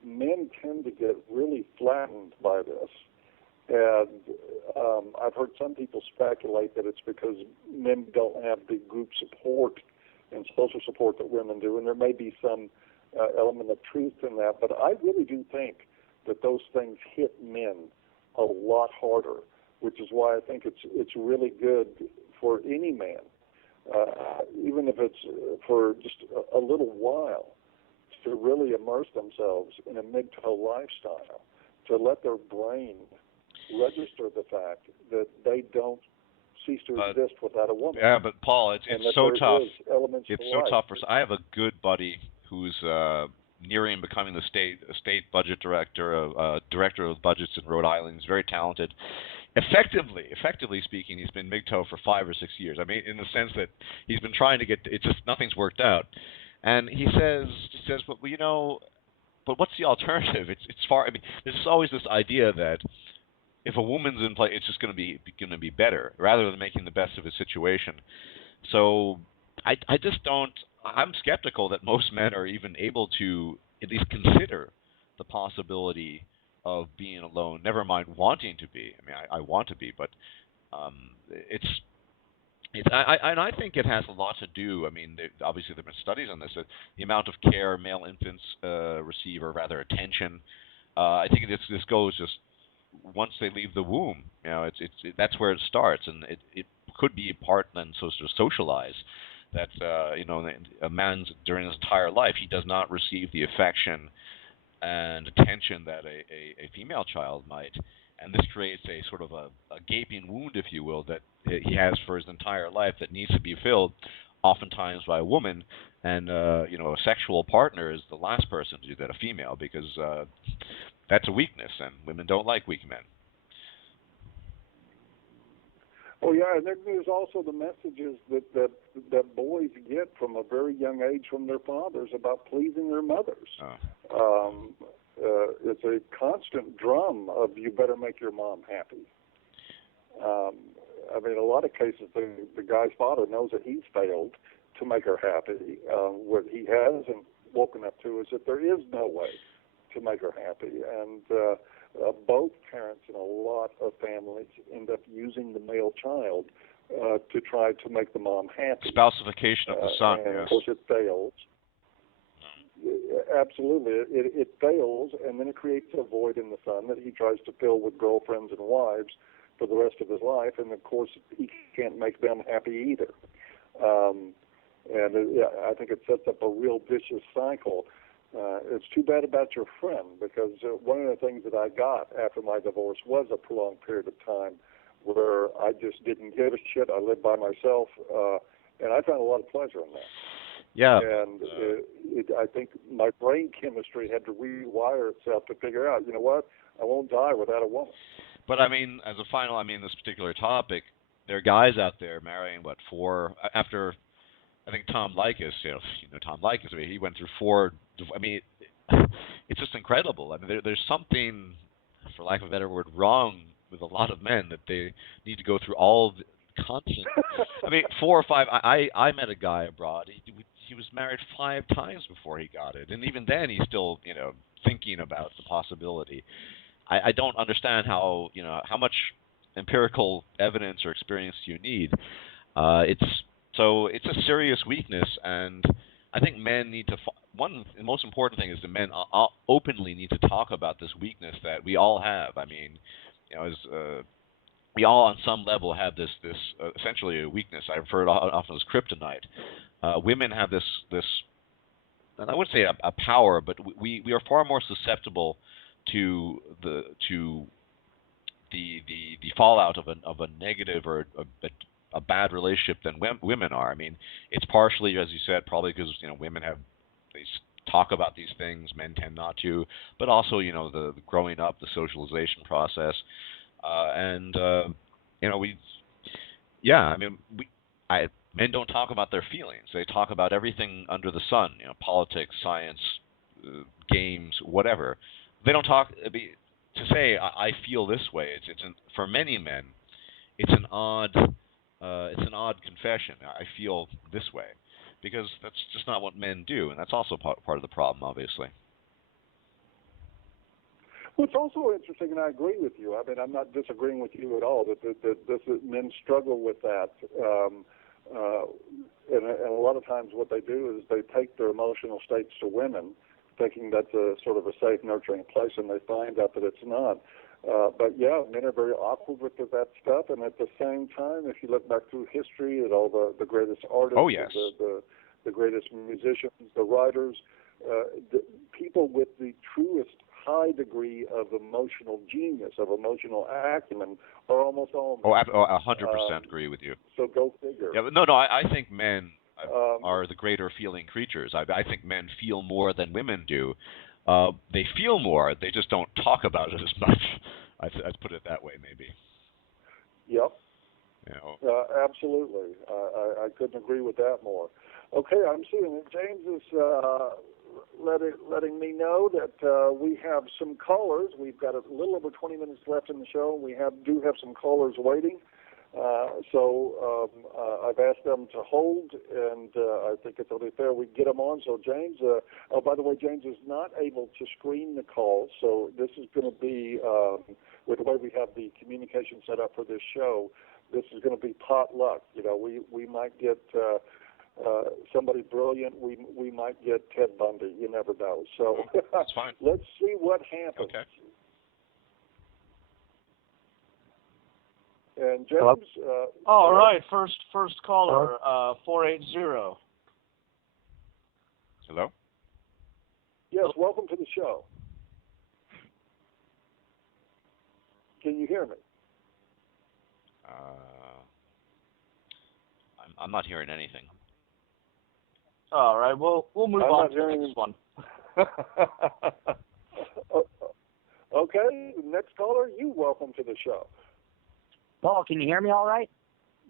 men tend to get really flattened by this. And I've heard some people speculate that it's because men don't have the group support and social support that women do, and there may be some element of truth in that. But I really do think that those things hit men a lot harder, which is why I think it's really good for any man, even if it's for just a little while, to really immerse themselves in a MGTOW lifestyle, to let their brain register the fact that they don't cease to exist without a woman. Yeah, but Paul, it's so tough. It's so tough. I have a good buddy who's nearing becoming the state budget director, director of budgets in Rhode Island. He's very talented. Effectively speaking, he's been MGTOW for 5 or 6 years. I mean, in the sense that he's been trying to get, it's just nothing's worked out. And he says, but well, you know, but what's the alternative? It's far. I mean, there's always this idea that if a woman's in play, it's just going to be better, rather than making the best of a situation. So I just don't. I'm skeptical that most men are even able to at least consider the possibility of being alone. Never mind wanting to be. I mean, I want to be, but I think it has a lot to do. I mean, obviously there have been studies on this. The amount of care male infants receive, or rather attention. I think this goes just once they leave the womb. You know, that's where it starts, and it could be a part then sort of socialize that you know, a man's during his entire life he does not receive the affection and attention that a female child might. And this creates a sort of a gaping wound, if you will, that he has for his entire life that needs to be filled, oftentimes by a woman. And you know, a sexual partner is the last person to do that, a female, because that's a weakness, and women don't like weak men. Oh yeah, and there's also the messages that boys get from a very young age from their fathers about pleasing their mothers. Oh. It's a constant drum of "you better make your mom happy." I mean, in a lot of cases, the guy's father knows that he's failed to make her happy. What he hasn't woken up to is that there is no way to make her happy, and both parents in a lot of families end up using the male child to try to make the mom happy. Spousification of the son, and yes. Of course, it fails. Absolutely. It fails, and then it creates a void in the son that he tries to fill with girlfriends and wives for the rest of his life, and of course, he can't make them happy either. I think it sets up a real vicious cycle. It's too bad about your friend, because one of the things that I got after my divorce was a prolonged period of time where I just didn't give a shit. I lived by myself, and I found a lot of pleasure in that. Yeah. And I think my brain chemistry had to rewire itself to figure out, you know what, I won't die without a woman. But I mean, as a final, I mean, this particular topic, there are guys out there marrying, after, I think Tom Leykis, you know Tom Leykis, I mean, he went through 4, I mean, it's just incredible. I mean, there's something, for lack of a better word, wrong with a lot of men, that they need to go through all the constant, I mean, 4 or 5, I met a guy abroad, he was married 5 times before he got it, and even then he's still, you know, thinking about the possibility. I don't understand how, you know, how much empirical evidence or experience you need. It's a serious weakness, and I think men need to. The most important thing is the men openly need to talk about this weakness that we all have. I mean, you know, we all on some level have this essentially a weakness. I refer to it often as kryptonite. Women have this, and I wouldn't say a power, but we are far more susceptible to the fallout of a negative or a bad relationship than women are. I mean, it's partially, as you said, probably because, you know, women they talk about these things, men tend not to, but also, you know, the growing up, the socialization process, you know, men don't talk about their feelings. They talk about everything under the sun, you know, politics, science, games, whatever. They don't talk. To say I feel this way. For many men, it's an odd confession. I feel this way, because that's just not what men do, and that's also part of the problem, obviously. What's also interesting, and I agree with you. I mean, I'm not disagreeing with you at all. That men struggle with that, and a lot of times what they do is they take their emotional states to women, thinking that's a sort of a safe, nurturing place, and they find out that it's not. But yeah, men are very awkward with that stuff, and at the same time, if you look back through history at all the greatest artists, oh yes, the greatest musicians, the writers, the people with the truest high degree of emotional genius, of emotional acumen, are almost all men. 100% agree with you. So go figure. Yeah, but no, I think men are the greater feeling creatures. I think men feel more than women do. They feel more, they just don't talk about it as much. I'd put it that way, maybe. Yep. You know. Absolutely. I couldn't agree with that more. Okay, I'm seeing that James is letting me know that we have some callers. We've got a little over 20 minutes left in the show. We do have some callers waiting. So I've asked them to hold, and I think it's only fair we get them on. So James, oh, by the way, James is not able to screen the call, so this is going to be, with the way we have the communication set up for this show, this is going to be potluck. You know, we might get somebody brilliant. We might get Ted Bundy. You never know. So that's fine. Let's see what happens. Okay. And James. All right, first caller, 480. Hello. Yes, welcome to the show. Can you hear me? I'm not hearing anything. All right, we'll move on to the next one. Okay, next caller, you welcome to the show. Paul, can you hear me all right?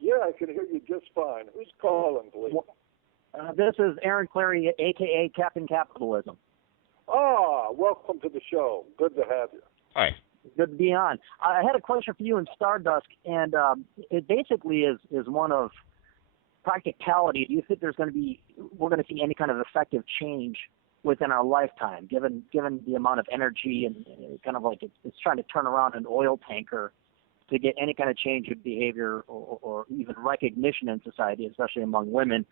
Yeah, I can hear you just fine. Who's calling, please? This is Aaron Clary, a.k.a. Captain Capitalism. Ah, welcome to the show. Good to have you. Hi. Good to be on. I had a question for you in Stardust, and it basically is one of practicality. Do you think we're going to see any kind of effective change within our lifetime, given the amount of energy and kind of like it's trying to turn around an oil tanker to get any kind of change in behavior or even recognition in society, especially among women,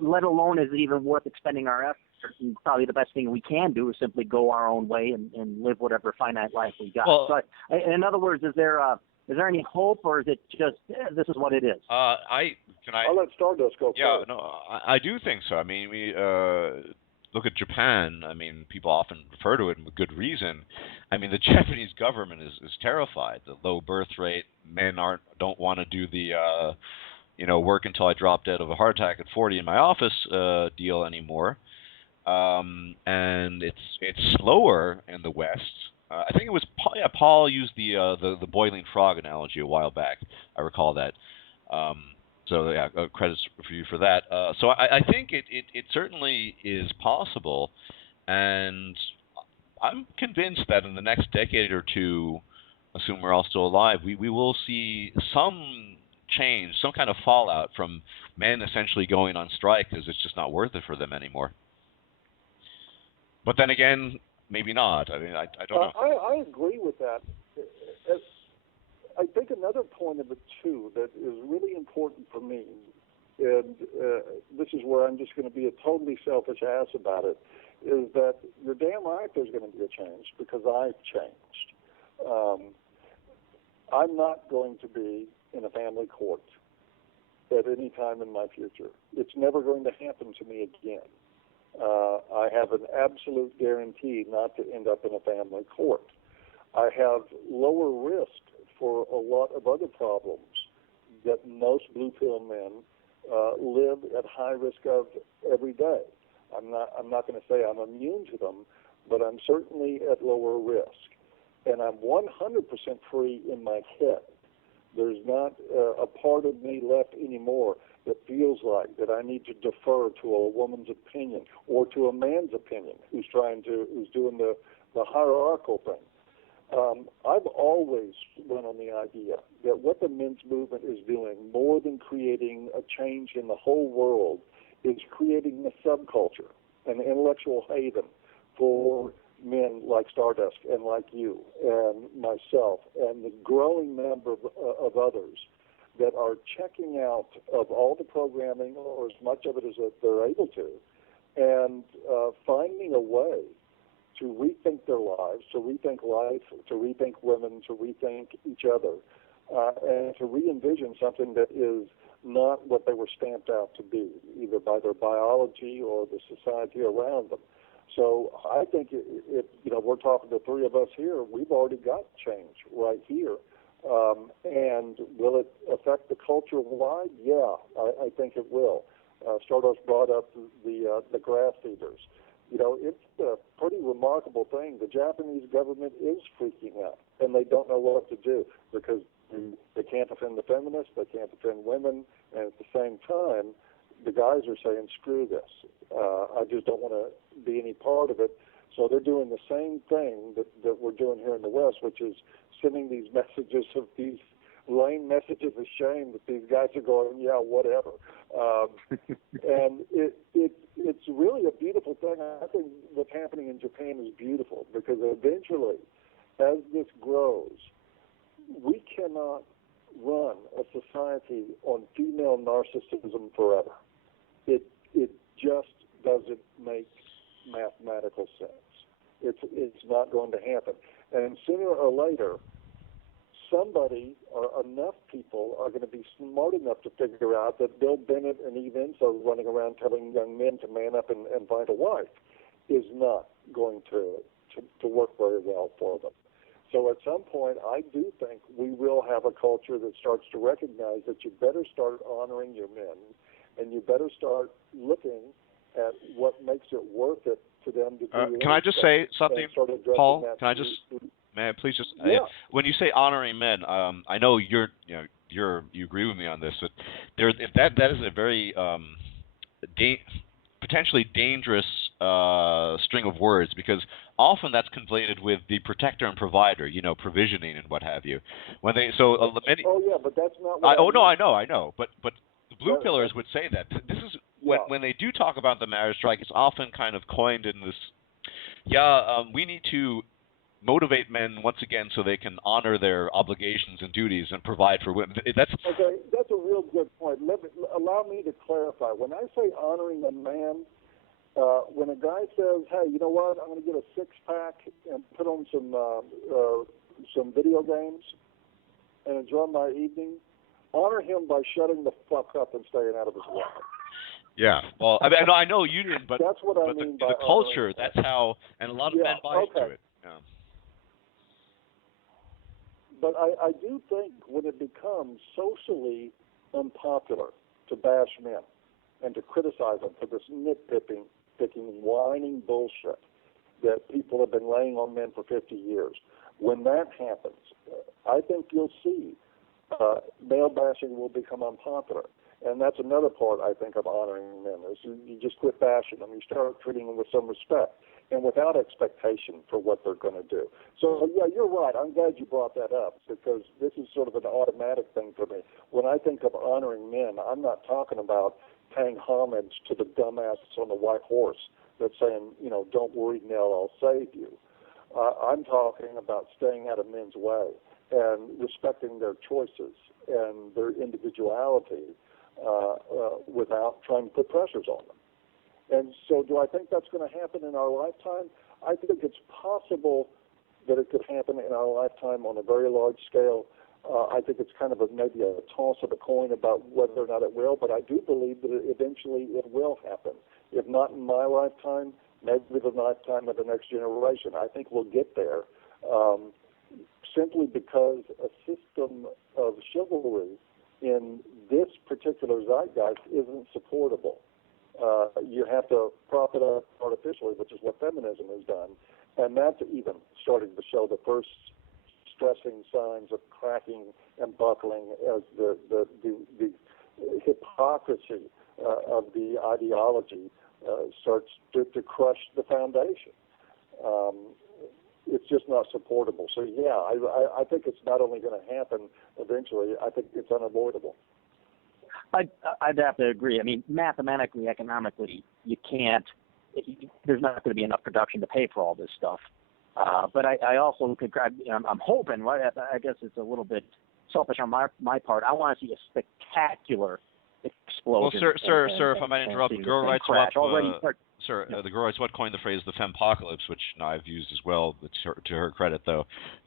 let alone is it even worth expending our efforts? And probably the best thing we can do is simply go our own way and live whatever finite life we got. Well, so, in other words, is there any hope, or is it just this is what it is? I'll let Stardust go first. Yeah, no, I do think so. I mean, we look at Japan. I mean, people often refer to it with good reason. I mean, the Japanese government is terrified. The low birth rate, men don't want to do the work until I drop dead of a heart attack at 40 in my office deal anymore. And it's slower in the West. I think it was Paul used the boiling frog analogy a while back. I recall that. So yeah, credits for you for that. So I think it certainly is possible, and I'm convinced that in the next decade or two, assume we're all still alive, we will see some change, some kind of fallout from men essentially going on strike because it's just not worth it for them anymore. But then again, maybe not. I mean, I don't know. I agree with that. I think another point of it, too, that is really important for me, and this is where I'm just going to be a totally selfish ass about it, is that you're damn right there's going to be a change because I've changed. I'm not going to be in a family court at any time in my future. It's never going to happen to me again. I have an absolute guarantee not to end up in a family court. I have lower risk for a lot of other problems that most blue pill men live at high risk of every day. I'm not going to say I'm immune to them, but I'm certainly at lower risk. And I'm 100% free in my head. There's not a part of me left anymore that feels like that I need to defer to a woman's opinion or to a man's opinion who's doing the hierarchical thing. I've always went on the idea that what the men's movement is doing, more than creating a change in the whole world, is creating a subculture, an intellectual haven for men like Stardust and like you and myself and the growing number of others that are checking out of all the programming, or as much of it as that they're able to, and finding a way to rethink their lives, to rethink life, to rethink women, to rethink each other, and to re-envision something that is not what they were stamped out to be, either by their biology or the society around them. So I think we're talking to three of us here. We've already got change right here. And will it affect the culture wide? Yeah, I think it will. Stardust brought up the grass eaters. It's a pretty remarkable thing. The Japanese government is freaking out, and they don't know what to do because they can't defend the feminists, they can't defend women, and at the same time, the guys are saying, screw this. I just don't want to be any part of it. So they're doing the same thing that we're doing here in the West, which is sending these messages of these lame messages of shame that these guys are going, yeah, whatever. And it's really a beautiful thing. I think what's happening in Japan is beautiful because eventually, as this grows, we cannot run a society on female narcissism forever. It just doesn't make mathematical sense. It's not going to happen. And sooner or later, somebody or enough people are going to be smart enough to figure out that Bill Bennett and Eve Ensler running around telling young men to man up and find a wife is not going to work very well for them. So at some point, I do think we will have a culture that starts to recognize that you better start honoring your men, and you better start looking at what makes it worth it to them to do. Can I just say something, Paul? Can I just, may I please just? Yeah. When you say honoring men, I know you agree with me on this. That is a very potentially dangerous string of words, because often that's conflated with the protector and provider, provisioning and what have you. Oh yeah, but that's not. I know. But the blue pillars would say that this is when they do talk about the marriage strike, it's often kind of coined in this. We need to motivate men once again so they can honor their obligations and duties and provide for women. That's a real good point. Allow me to clarify. When I say honoring a man, when a guy says, "Hey, you know what? I'm going to get a six-pack and put on some video games and enjoy my evening," honor him by shutting the fuck up and staying out of his way. Yeah, well, I know you didn't, but that's what I mean by the culture. That's how, and a lot of men buy into it. Yeah. But I do think when it becomes socially unpopular to bash men and to criticize them for this nitpicking, whining bullshit that people have been laying on men for 50 years, when that happens, I think you'll see male bashing will become unpopular. And that's another part, I think, of honoring men, is you just quit bashing them. You start treating them with some respect and without expectation for what they're going to do. So, yeah, you're right. I'm glad you brought that up, because this is sort of an automatic thing for me. When I think of honoring men, I'm not talking about paying homage to the dumbasses on the white horse that's saying, don't worry, Nell, I'll save you. I'm talking about staying out of men's way and respecting their choices and their individuality, without trying to put pressures on them. And so do I think that's going to happen in our lifetime? I think it's possible that it could happen in our lifetime on a very large scale. I think it's kind of maybe a toss of a coin about whether or not it will, but I do believe that eventually it will happen. If not in my lifetime, maybe the lifetime of the next generation. I think we'll get there, simply because a system of chivalry in this particular zeitgeist isn't supportable. You have to prop it up artificially, which is what feminism has done, and that's even starting to show the first stressing signs of cracking and buckling as the hypocrisy of the ideology starts to crush the foundation. It's just not supportable. So, yeah, I think it's not only going to happen eventually, I think it's unavoidable. I'd have to agree. I mean, mathematically, economically, you can't there's not going to be enough production to pay for all this stuff. But I also could, I'm hoping, right? I guess it's a little bit selfish on my part. I want to see a spectacular explosion. Well, sir, if I might interrupt, Girl Rights the Girl Rights What coined the phrase the fempocalypse, which I've used as well, to her credit, though.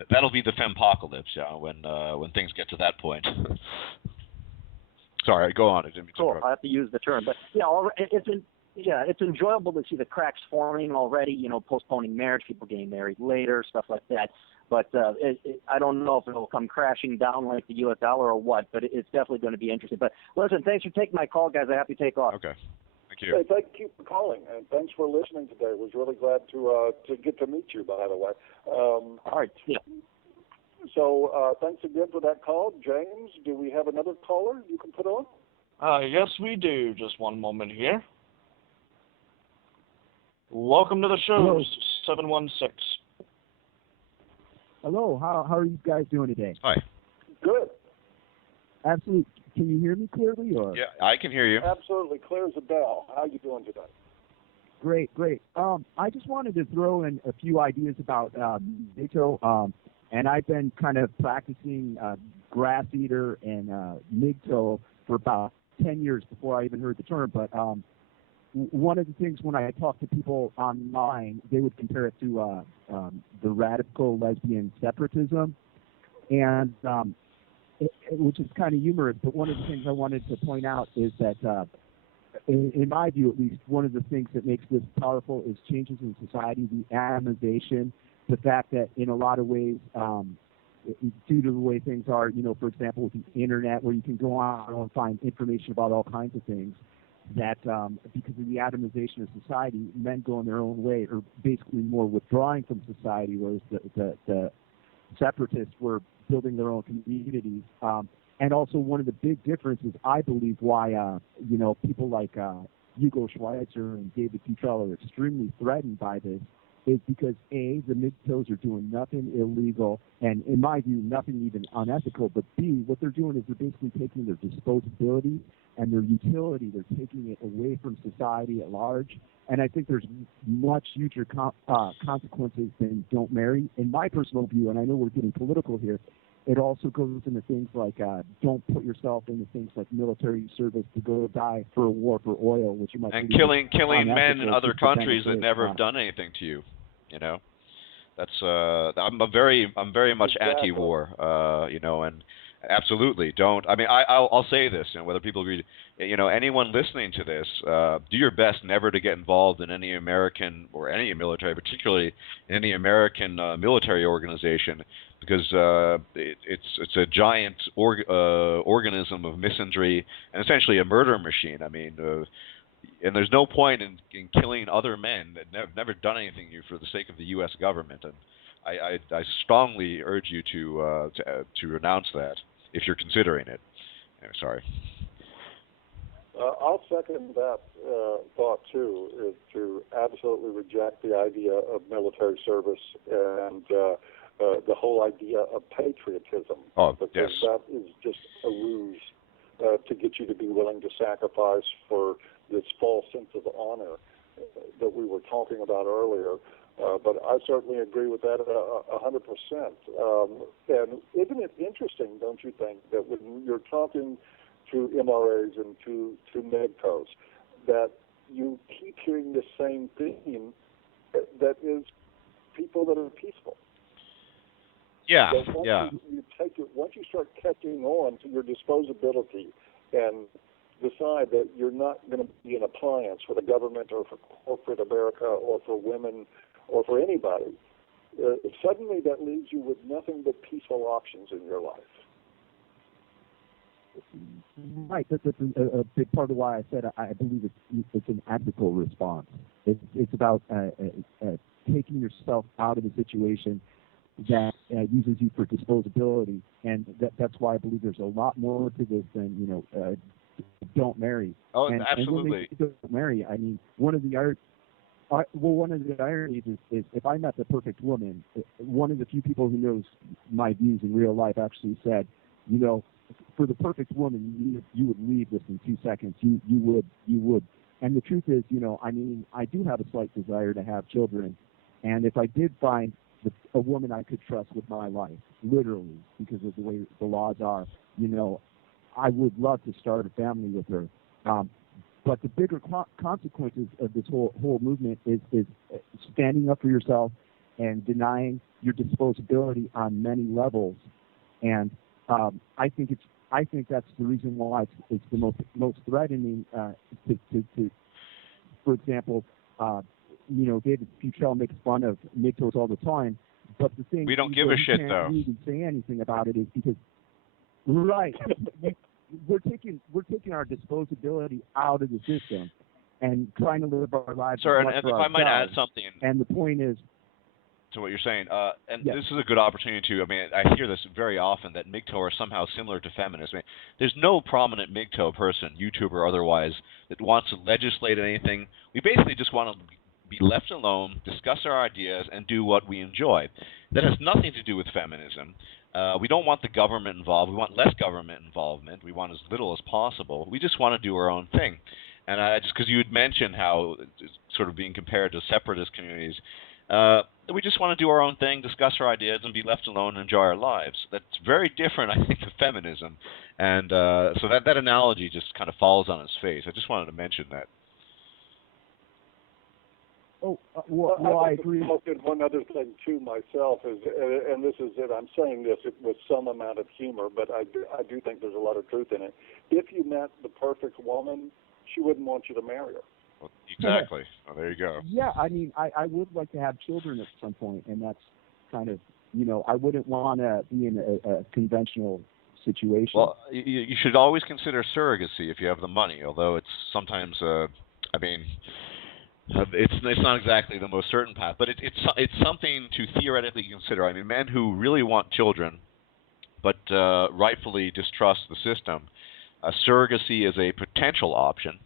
That'll be the fempocalypse, when things get to that point. Sorry, go on. Cool. I have to use the term, but it's enjoyable to see the cracks forming already. Postponing marriage, people getting married later, stuff like that. But I don't know if it'll come crashing down like the U.S. dollar or what. But it's definitely going to be interesting. But listen, thanks for taking my call, guys. I have to take off. Okay. Thank you. Hey, thank you for calling, and thanks for listening today. I was really glad to get to meet you, by the way. All right. Yeah. So thanks again for that call. James, do we have another caller you can put on? Yes, we do. Just one moment here. Welcome to the show, Hello. 716. Hello, how are you guys doing today? Hi. Good. Absolutely. Can you hear me clearly? Or? Yeah, I can hear you. Absolutely, clear as a bell. How are you doing today? Great. I just wanted to throw in a few ideas about MGTOW, and I've been kind of practicing grass eater and MGTOW for about 10 years before I even heard the term, but one of the things when I talk to people online, they would compare it to the radical lesbian separatism, and which is kind of humorous. But one of the things I wanted to point out is that, in my view at least, one of the things that makes this powerful is changes in society, the atomization, the fact that in a lot of ways, due to the way things are, for example, with the internet, where you can go on and find information about all kinds of things, that because of the atomization of society, men go in their own way, or basically more withdrawing from society, whereas the separatists were building their own communities. And also one of the big differences, I believe, why people like Hugo Schweitzer and David Futrell are extremely threatened by this, is because A, the MGTOWs are doing nothing illegal, and in my view, nothing even unethical, but B, what they're doing is they're basically taking their disposability and their utility, they're taking it away from society at large, and I think there's much huger consequences than don't marry. In my personal view, and I know we're getting political here, it also goes into things like don't put yourself into things like military service to go die for a war for oil, which you might and killing men in other countries that never have done anything to you. That's I'm very much anti-war. And absolutely don't. I mean, I'll say this, and whether people agree, anyone listening to this, do your best never to get involved in any American or any military, particularly any American military organization, because it's a giant organism of misandry and essentially a murder machine. I mean, and there's no point in killing other men that have never done anything to you for the sake of the U.S. government. And I strongly urge you to renounce that if you're considering it. Sorry. I'll second that thought too, is to absolutely reject the idea of military service and the whole idea of patriotism. Oh, because yes. that is just a ruse to get you to be willing to sacrifice for this false sense of honor that we were talking about earlier. But I certainly agree with that 100%. And isn't it interesting, don't you think, that when you're talking to MRAs and to MGTOWs, that you keep hearing the same theme, that is people that are peaceful. Yeah, Once you start catching on to your disposability and decide that you're not going to be an appliance for the government or for corporate America or for women or for anybody, suddenly that leaves you with nothing but peaceful options in your life. Right, that's a big part of why I said I believe it's an ethical response. It's about taking yourself out of the situation that uses you for disposability, and that's why I believe there's a lot more to this than don't marry. Oh, and, absolutely. And when they don't marry, I mean, one of the ironies is if I met the perfect woman, one of the few people who knows my views in real life actually said, for the perfect woman, you would leave this in 2 seconds. You would. And the truth is, I mean, I do have a slight desire to have children, and if I did find a woman I could trust with my life, literally, because of the way the laws are, I would love to start a family with her. But the bigger consequences of this whole movement is standing up for yourself and denying your disposability on many levels. And I think that's the reason why it's the most threatening to for example, David Futrell makes fun of MGTOWs all the time, but the thing we don't give a shit can't though. Really say anything about it is because right. We're taking our disposability out of the system and trying to live our lives. Sir, and if I might add something. And the point is, to what you're saying, and yes. This is a good opportunity to. I mean, I hear this very often that MGTOW are somehow similar to feminists. I mean, there's no prominent MGTOW person, YouTuber or otherwise, that wants to legislate anything. We basically just want to be left alone, discuss our ideas, and do what we enjoy. That has nothing to do with feminism. We don't want the government involved. We want less government involvement. We want as little as possible. We just want to do our own thing. And just because you had mentioned how it's sort of being compared to separatist communities, we just want to do our own thing, discuss our ideas, and be left alone and enjoy our lives. That's very different, I think, to feminism. And so that analogy just kind of falls on its face. I just wanted to mention that. Oh, well, I agree. One other thing, too, myself, is, and this is it, I'm saying this with some amount of humor, but I do think there's a lot of truth in it. If you met the perfect woman, she wouldn't want you to marry her. Well, exactly. Well, there you go. Yeah, I mean, I would like to have children at some point, and that's kind of, I wouldn't want to be in a conventional situation. Well, you should always consider surrogacy if you have the money, although it's sometimes, it's not exactly the most certain path, but it's something to theoretically consider. I mean, men who really want children, but rightfully distrust the system, surrogacy is a potential option,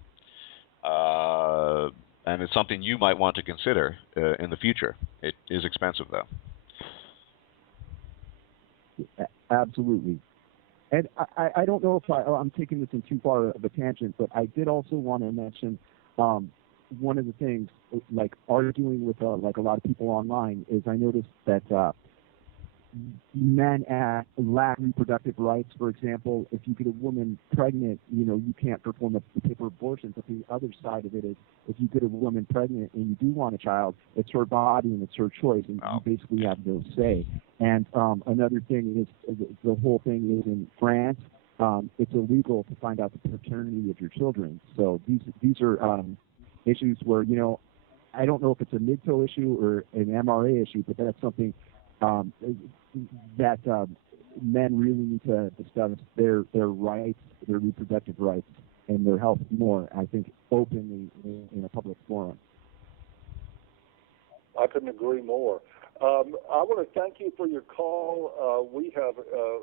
and it's something you might want to consider in the future. It is expensive, though. Absolutely. And I don't know if I'm taking this in too far of a tangent, but I did also want to mention one of the things, like arguing with like a lot of people online, is I noticed that men lack reproductive rights. For example, if you get a woman pregnant, you can't perform a paper abortion. But the other side of it is, if you get a woman pregnant and you do want a child, it's her body and it's her choice, and you basically have no say. And another thing is the whole thing is in France, it's illegal to find out the paternity of your children. So these are issues where, I don't know if it's a MGTOW issue or an MRA issue, but that's something that men really need to discuss their rights, their reproductive rights, and their health more, I think, openly in a public forum. I couldn't agree more. I want to thank you for your call. We have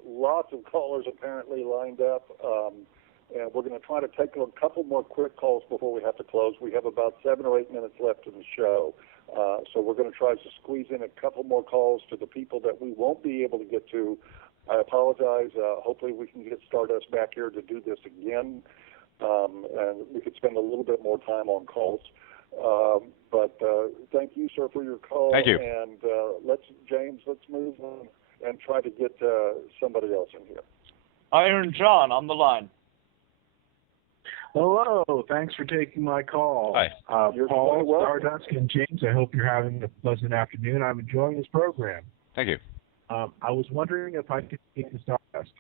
lots of callers apparently lined up. And we're going to try to take a couple more quick calls before we have to close. We have about 7 or 8 minutes left in the show. So we're going to try to squeeze in a couple more calls to the people that we won't be able to get to. I apologize. Hopefully we can get Stardust back here to do this again. And we could spend a little bit more time on calls. But thank you, sir, for your call. Thank you. And James, let's move on and try to get somebody else in here. Iron John on the line. Hello, thanks for taking my call. Hi. Paul, Stardust, and James, I hope you're having a pleasant afternoon. I'm enjoying this program. Thank you. I was wondering if I could speak to Stardust.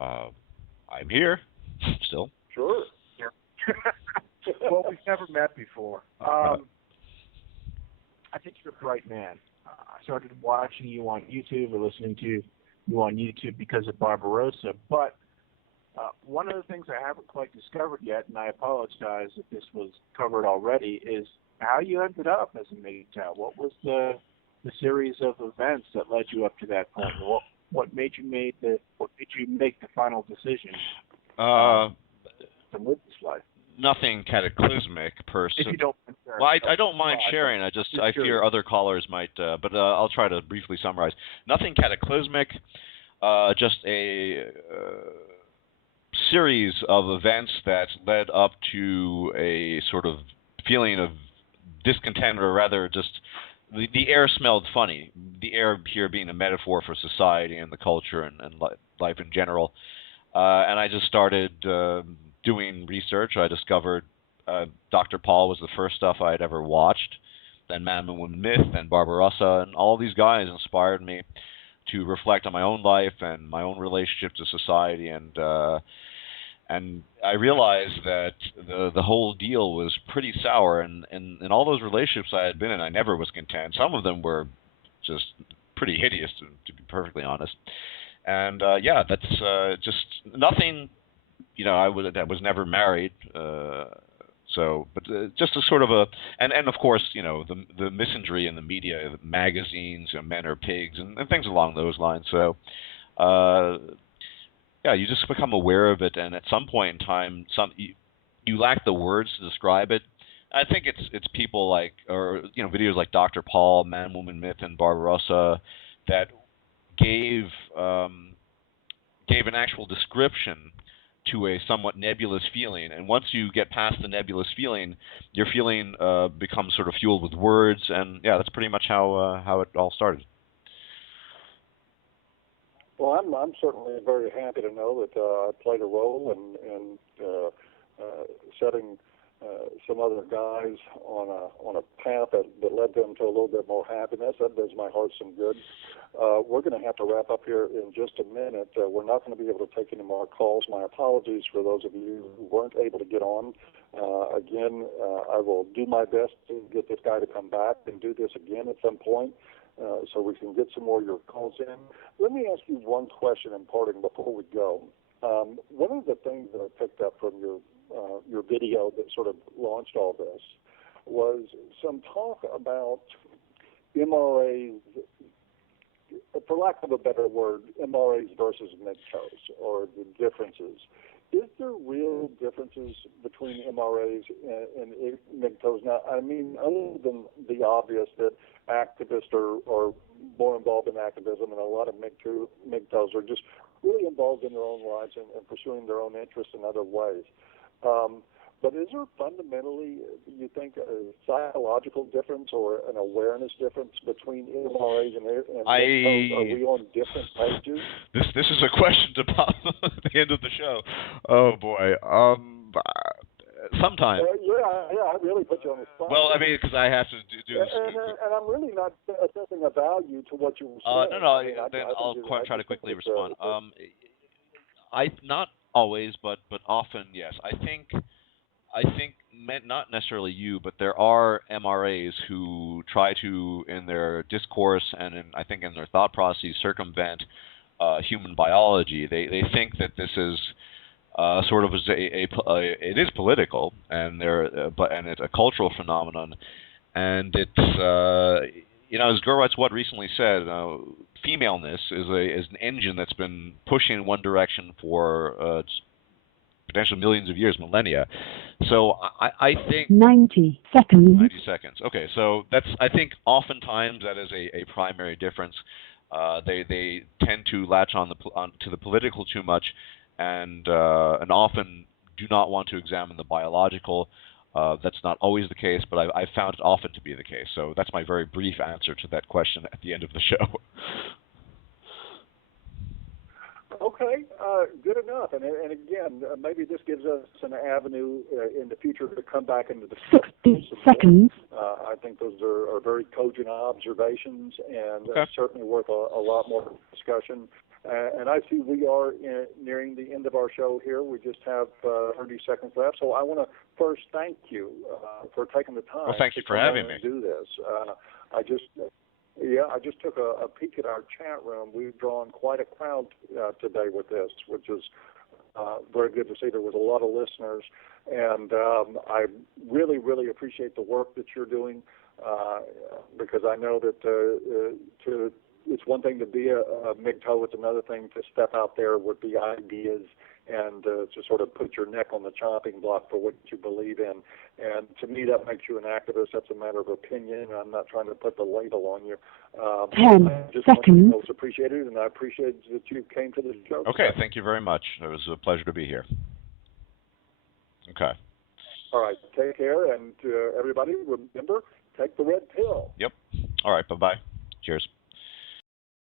I'm here, still. Sure. Well, we've never met before. I think you're a bright man. I started watching you on YouTube or listening to you on YouTube because of Barbarossa, but one of the things I haven't quite discovered yet, and I apologize if this was covered already, is how you ended up as a MGTOW. What was the series of events that led you up to that point? What made you make the final decision to live this life? Nothing cataclysmic per se. If you don't, well, I don't mind sharing. I fear other callers might, but I'll try to briefly summarize. Nothing cataclysmic, just a series of events that led up to a sort of feeling of discontent, or rather just the air smelled funny. The air here being a metaphor for society and the culture and life in general. And I just started doing research. I discovered Dr. Paul was the first stuff I had ever watched. Then Man, Woman, Myth, and Barbarossa, and all these guys inspired me to reflect on my own life and my own relationship to society, and I realized that the whole deal was pretty sour, and in all those relationships I had been in, I never was content. Some of them were just pretty hideous, to be perfectly honest. And yeah, that's just nothing. You know, I was never married. So, but just a sort of a, and of course, you know, the misandry in the media, the magazines, you know, men are pigs, and things along those lines. So, yeah, you just become aware of it, and at some point in time, you lack the words to describe it. I think it's people like, or you know, videos like Dr. Paul, Man, Woman, Myth, and Barbarossa that gave an actual description to a somewhat nebulous feeling, and once you get past the nebulous feeling, your feeling becomes sort of fueled with words, and yeah, that's pretty much how it all started. Well, I'm certainly very happy to know that I played a role in setting some other guys on a path that led them to a little bit more happiness. That does my heart some good. We're going to have to wrap up here in just a minute. We're not going to be able to take any more calls. My apologies for those of you who weren't able to get on. Again, I will do my best to get this guy to come back and do this again at some point, so we can get some more of your calls in. Let me ask you one question in parting before we go. One of the things that I picked up from your video that sort of launched all this was some talk about MRAs, for lack of a better word, MRAs versus MGTOWs, or the differences. Is there real differences between MRAs and MGTOWs? Now, I mean, other than the obvious that activists are more involved in activism, and a lot of MGTOWs are just really involved in their own lives and pursuing their own interests in other ways. But is there fundamentally, you think, a psychological difference or an awareness difference between MRAs and MGTOWs? Are we on different pages? This is a question to pop at the end of the show. Oh boy. Sometime. Yeah, I really put you on the spot. Well, I mean, because I have to do this. And I'm really not assessing a value to what you were saying. No. Then I'll try to quickly respond. Not always, but often, yes. I think, not necessarily you, but there are MRAs who try to, in their discourse and I think in their thought processes, circumvent human biology. They think that this is sort of it is political, and it's a cultural phenomenon, and it's you know, as Gurwitz Watt recently said, femaleness is an engine that's been pushing in one direction for potentially millions of years, millennia. So I think 90 seconds. 90 seconds. Okay, so I think oftentimes that is a primary difference. They tend to latch on to the political too much, and often do not want to examine the biological. That's not always the case, but I found it often to be the case. So that's my very brief answer to that question at the end of the show. Okay, good enough. And again, maybe this gives us an avenue in the future to come back into the 60 seconds. I think those are very cogent observations, and certainly worth a lot more discussion. And I see we are nearing the end of our show here. We just have 30 seconds left. So I want to first thank you for taking the time. Well, thank you for having me. To do this. I just took a peek at our chat room. We've drawn quite a crowd today with this, which is very good to see. There was a lot of listeners, and I really, really appreciate the work that you're doing, because I know that it's one thing to be a MGTOW, it's another thing to step out there with the ideas and to sort of put your neck on the chopping block for what you believe in. And to me, that makes you an activist. That's a matter of opinion. I'm not trying to put the label on you. 10 seconds. Most appreciated, and I appreciate that you came to the show. Okay, thank you very much. It was a pleasure to be here. Okay. All right. Take care, and everybody, remember, take the red pill. Yep. All right. Bye-bye. Cheers.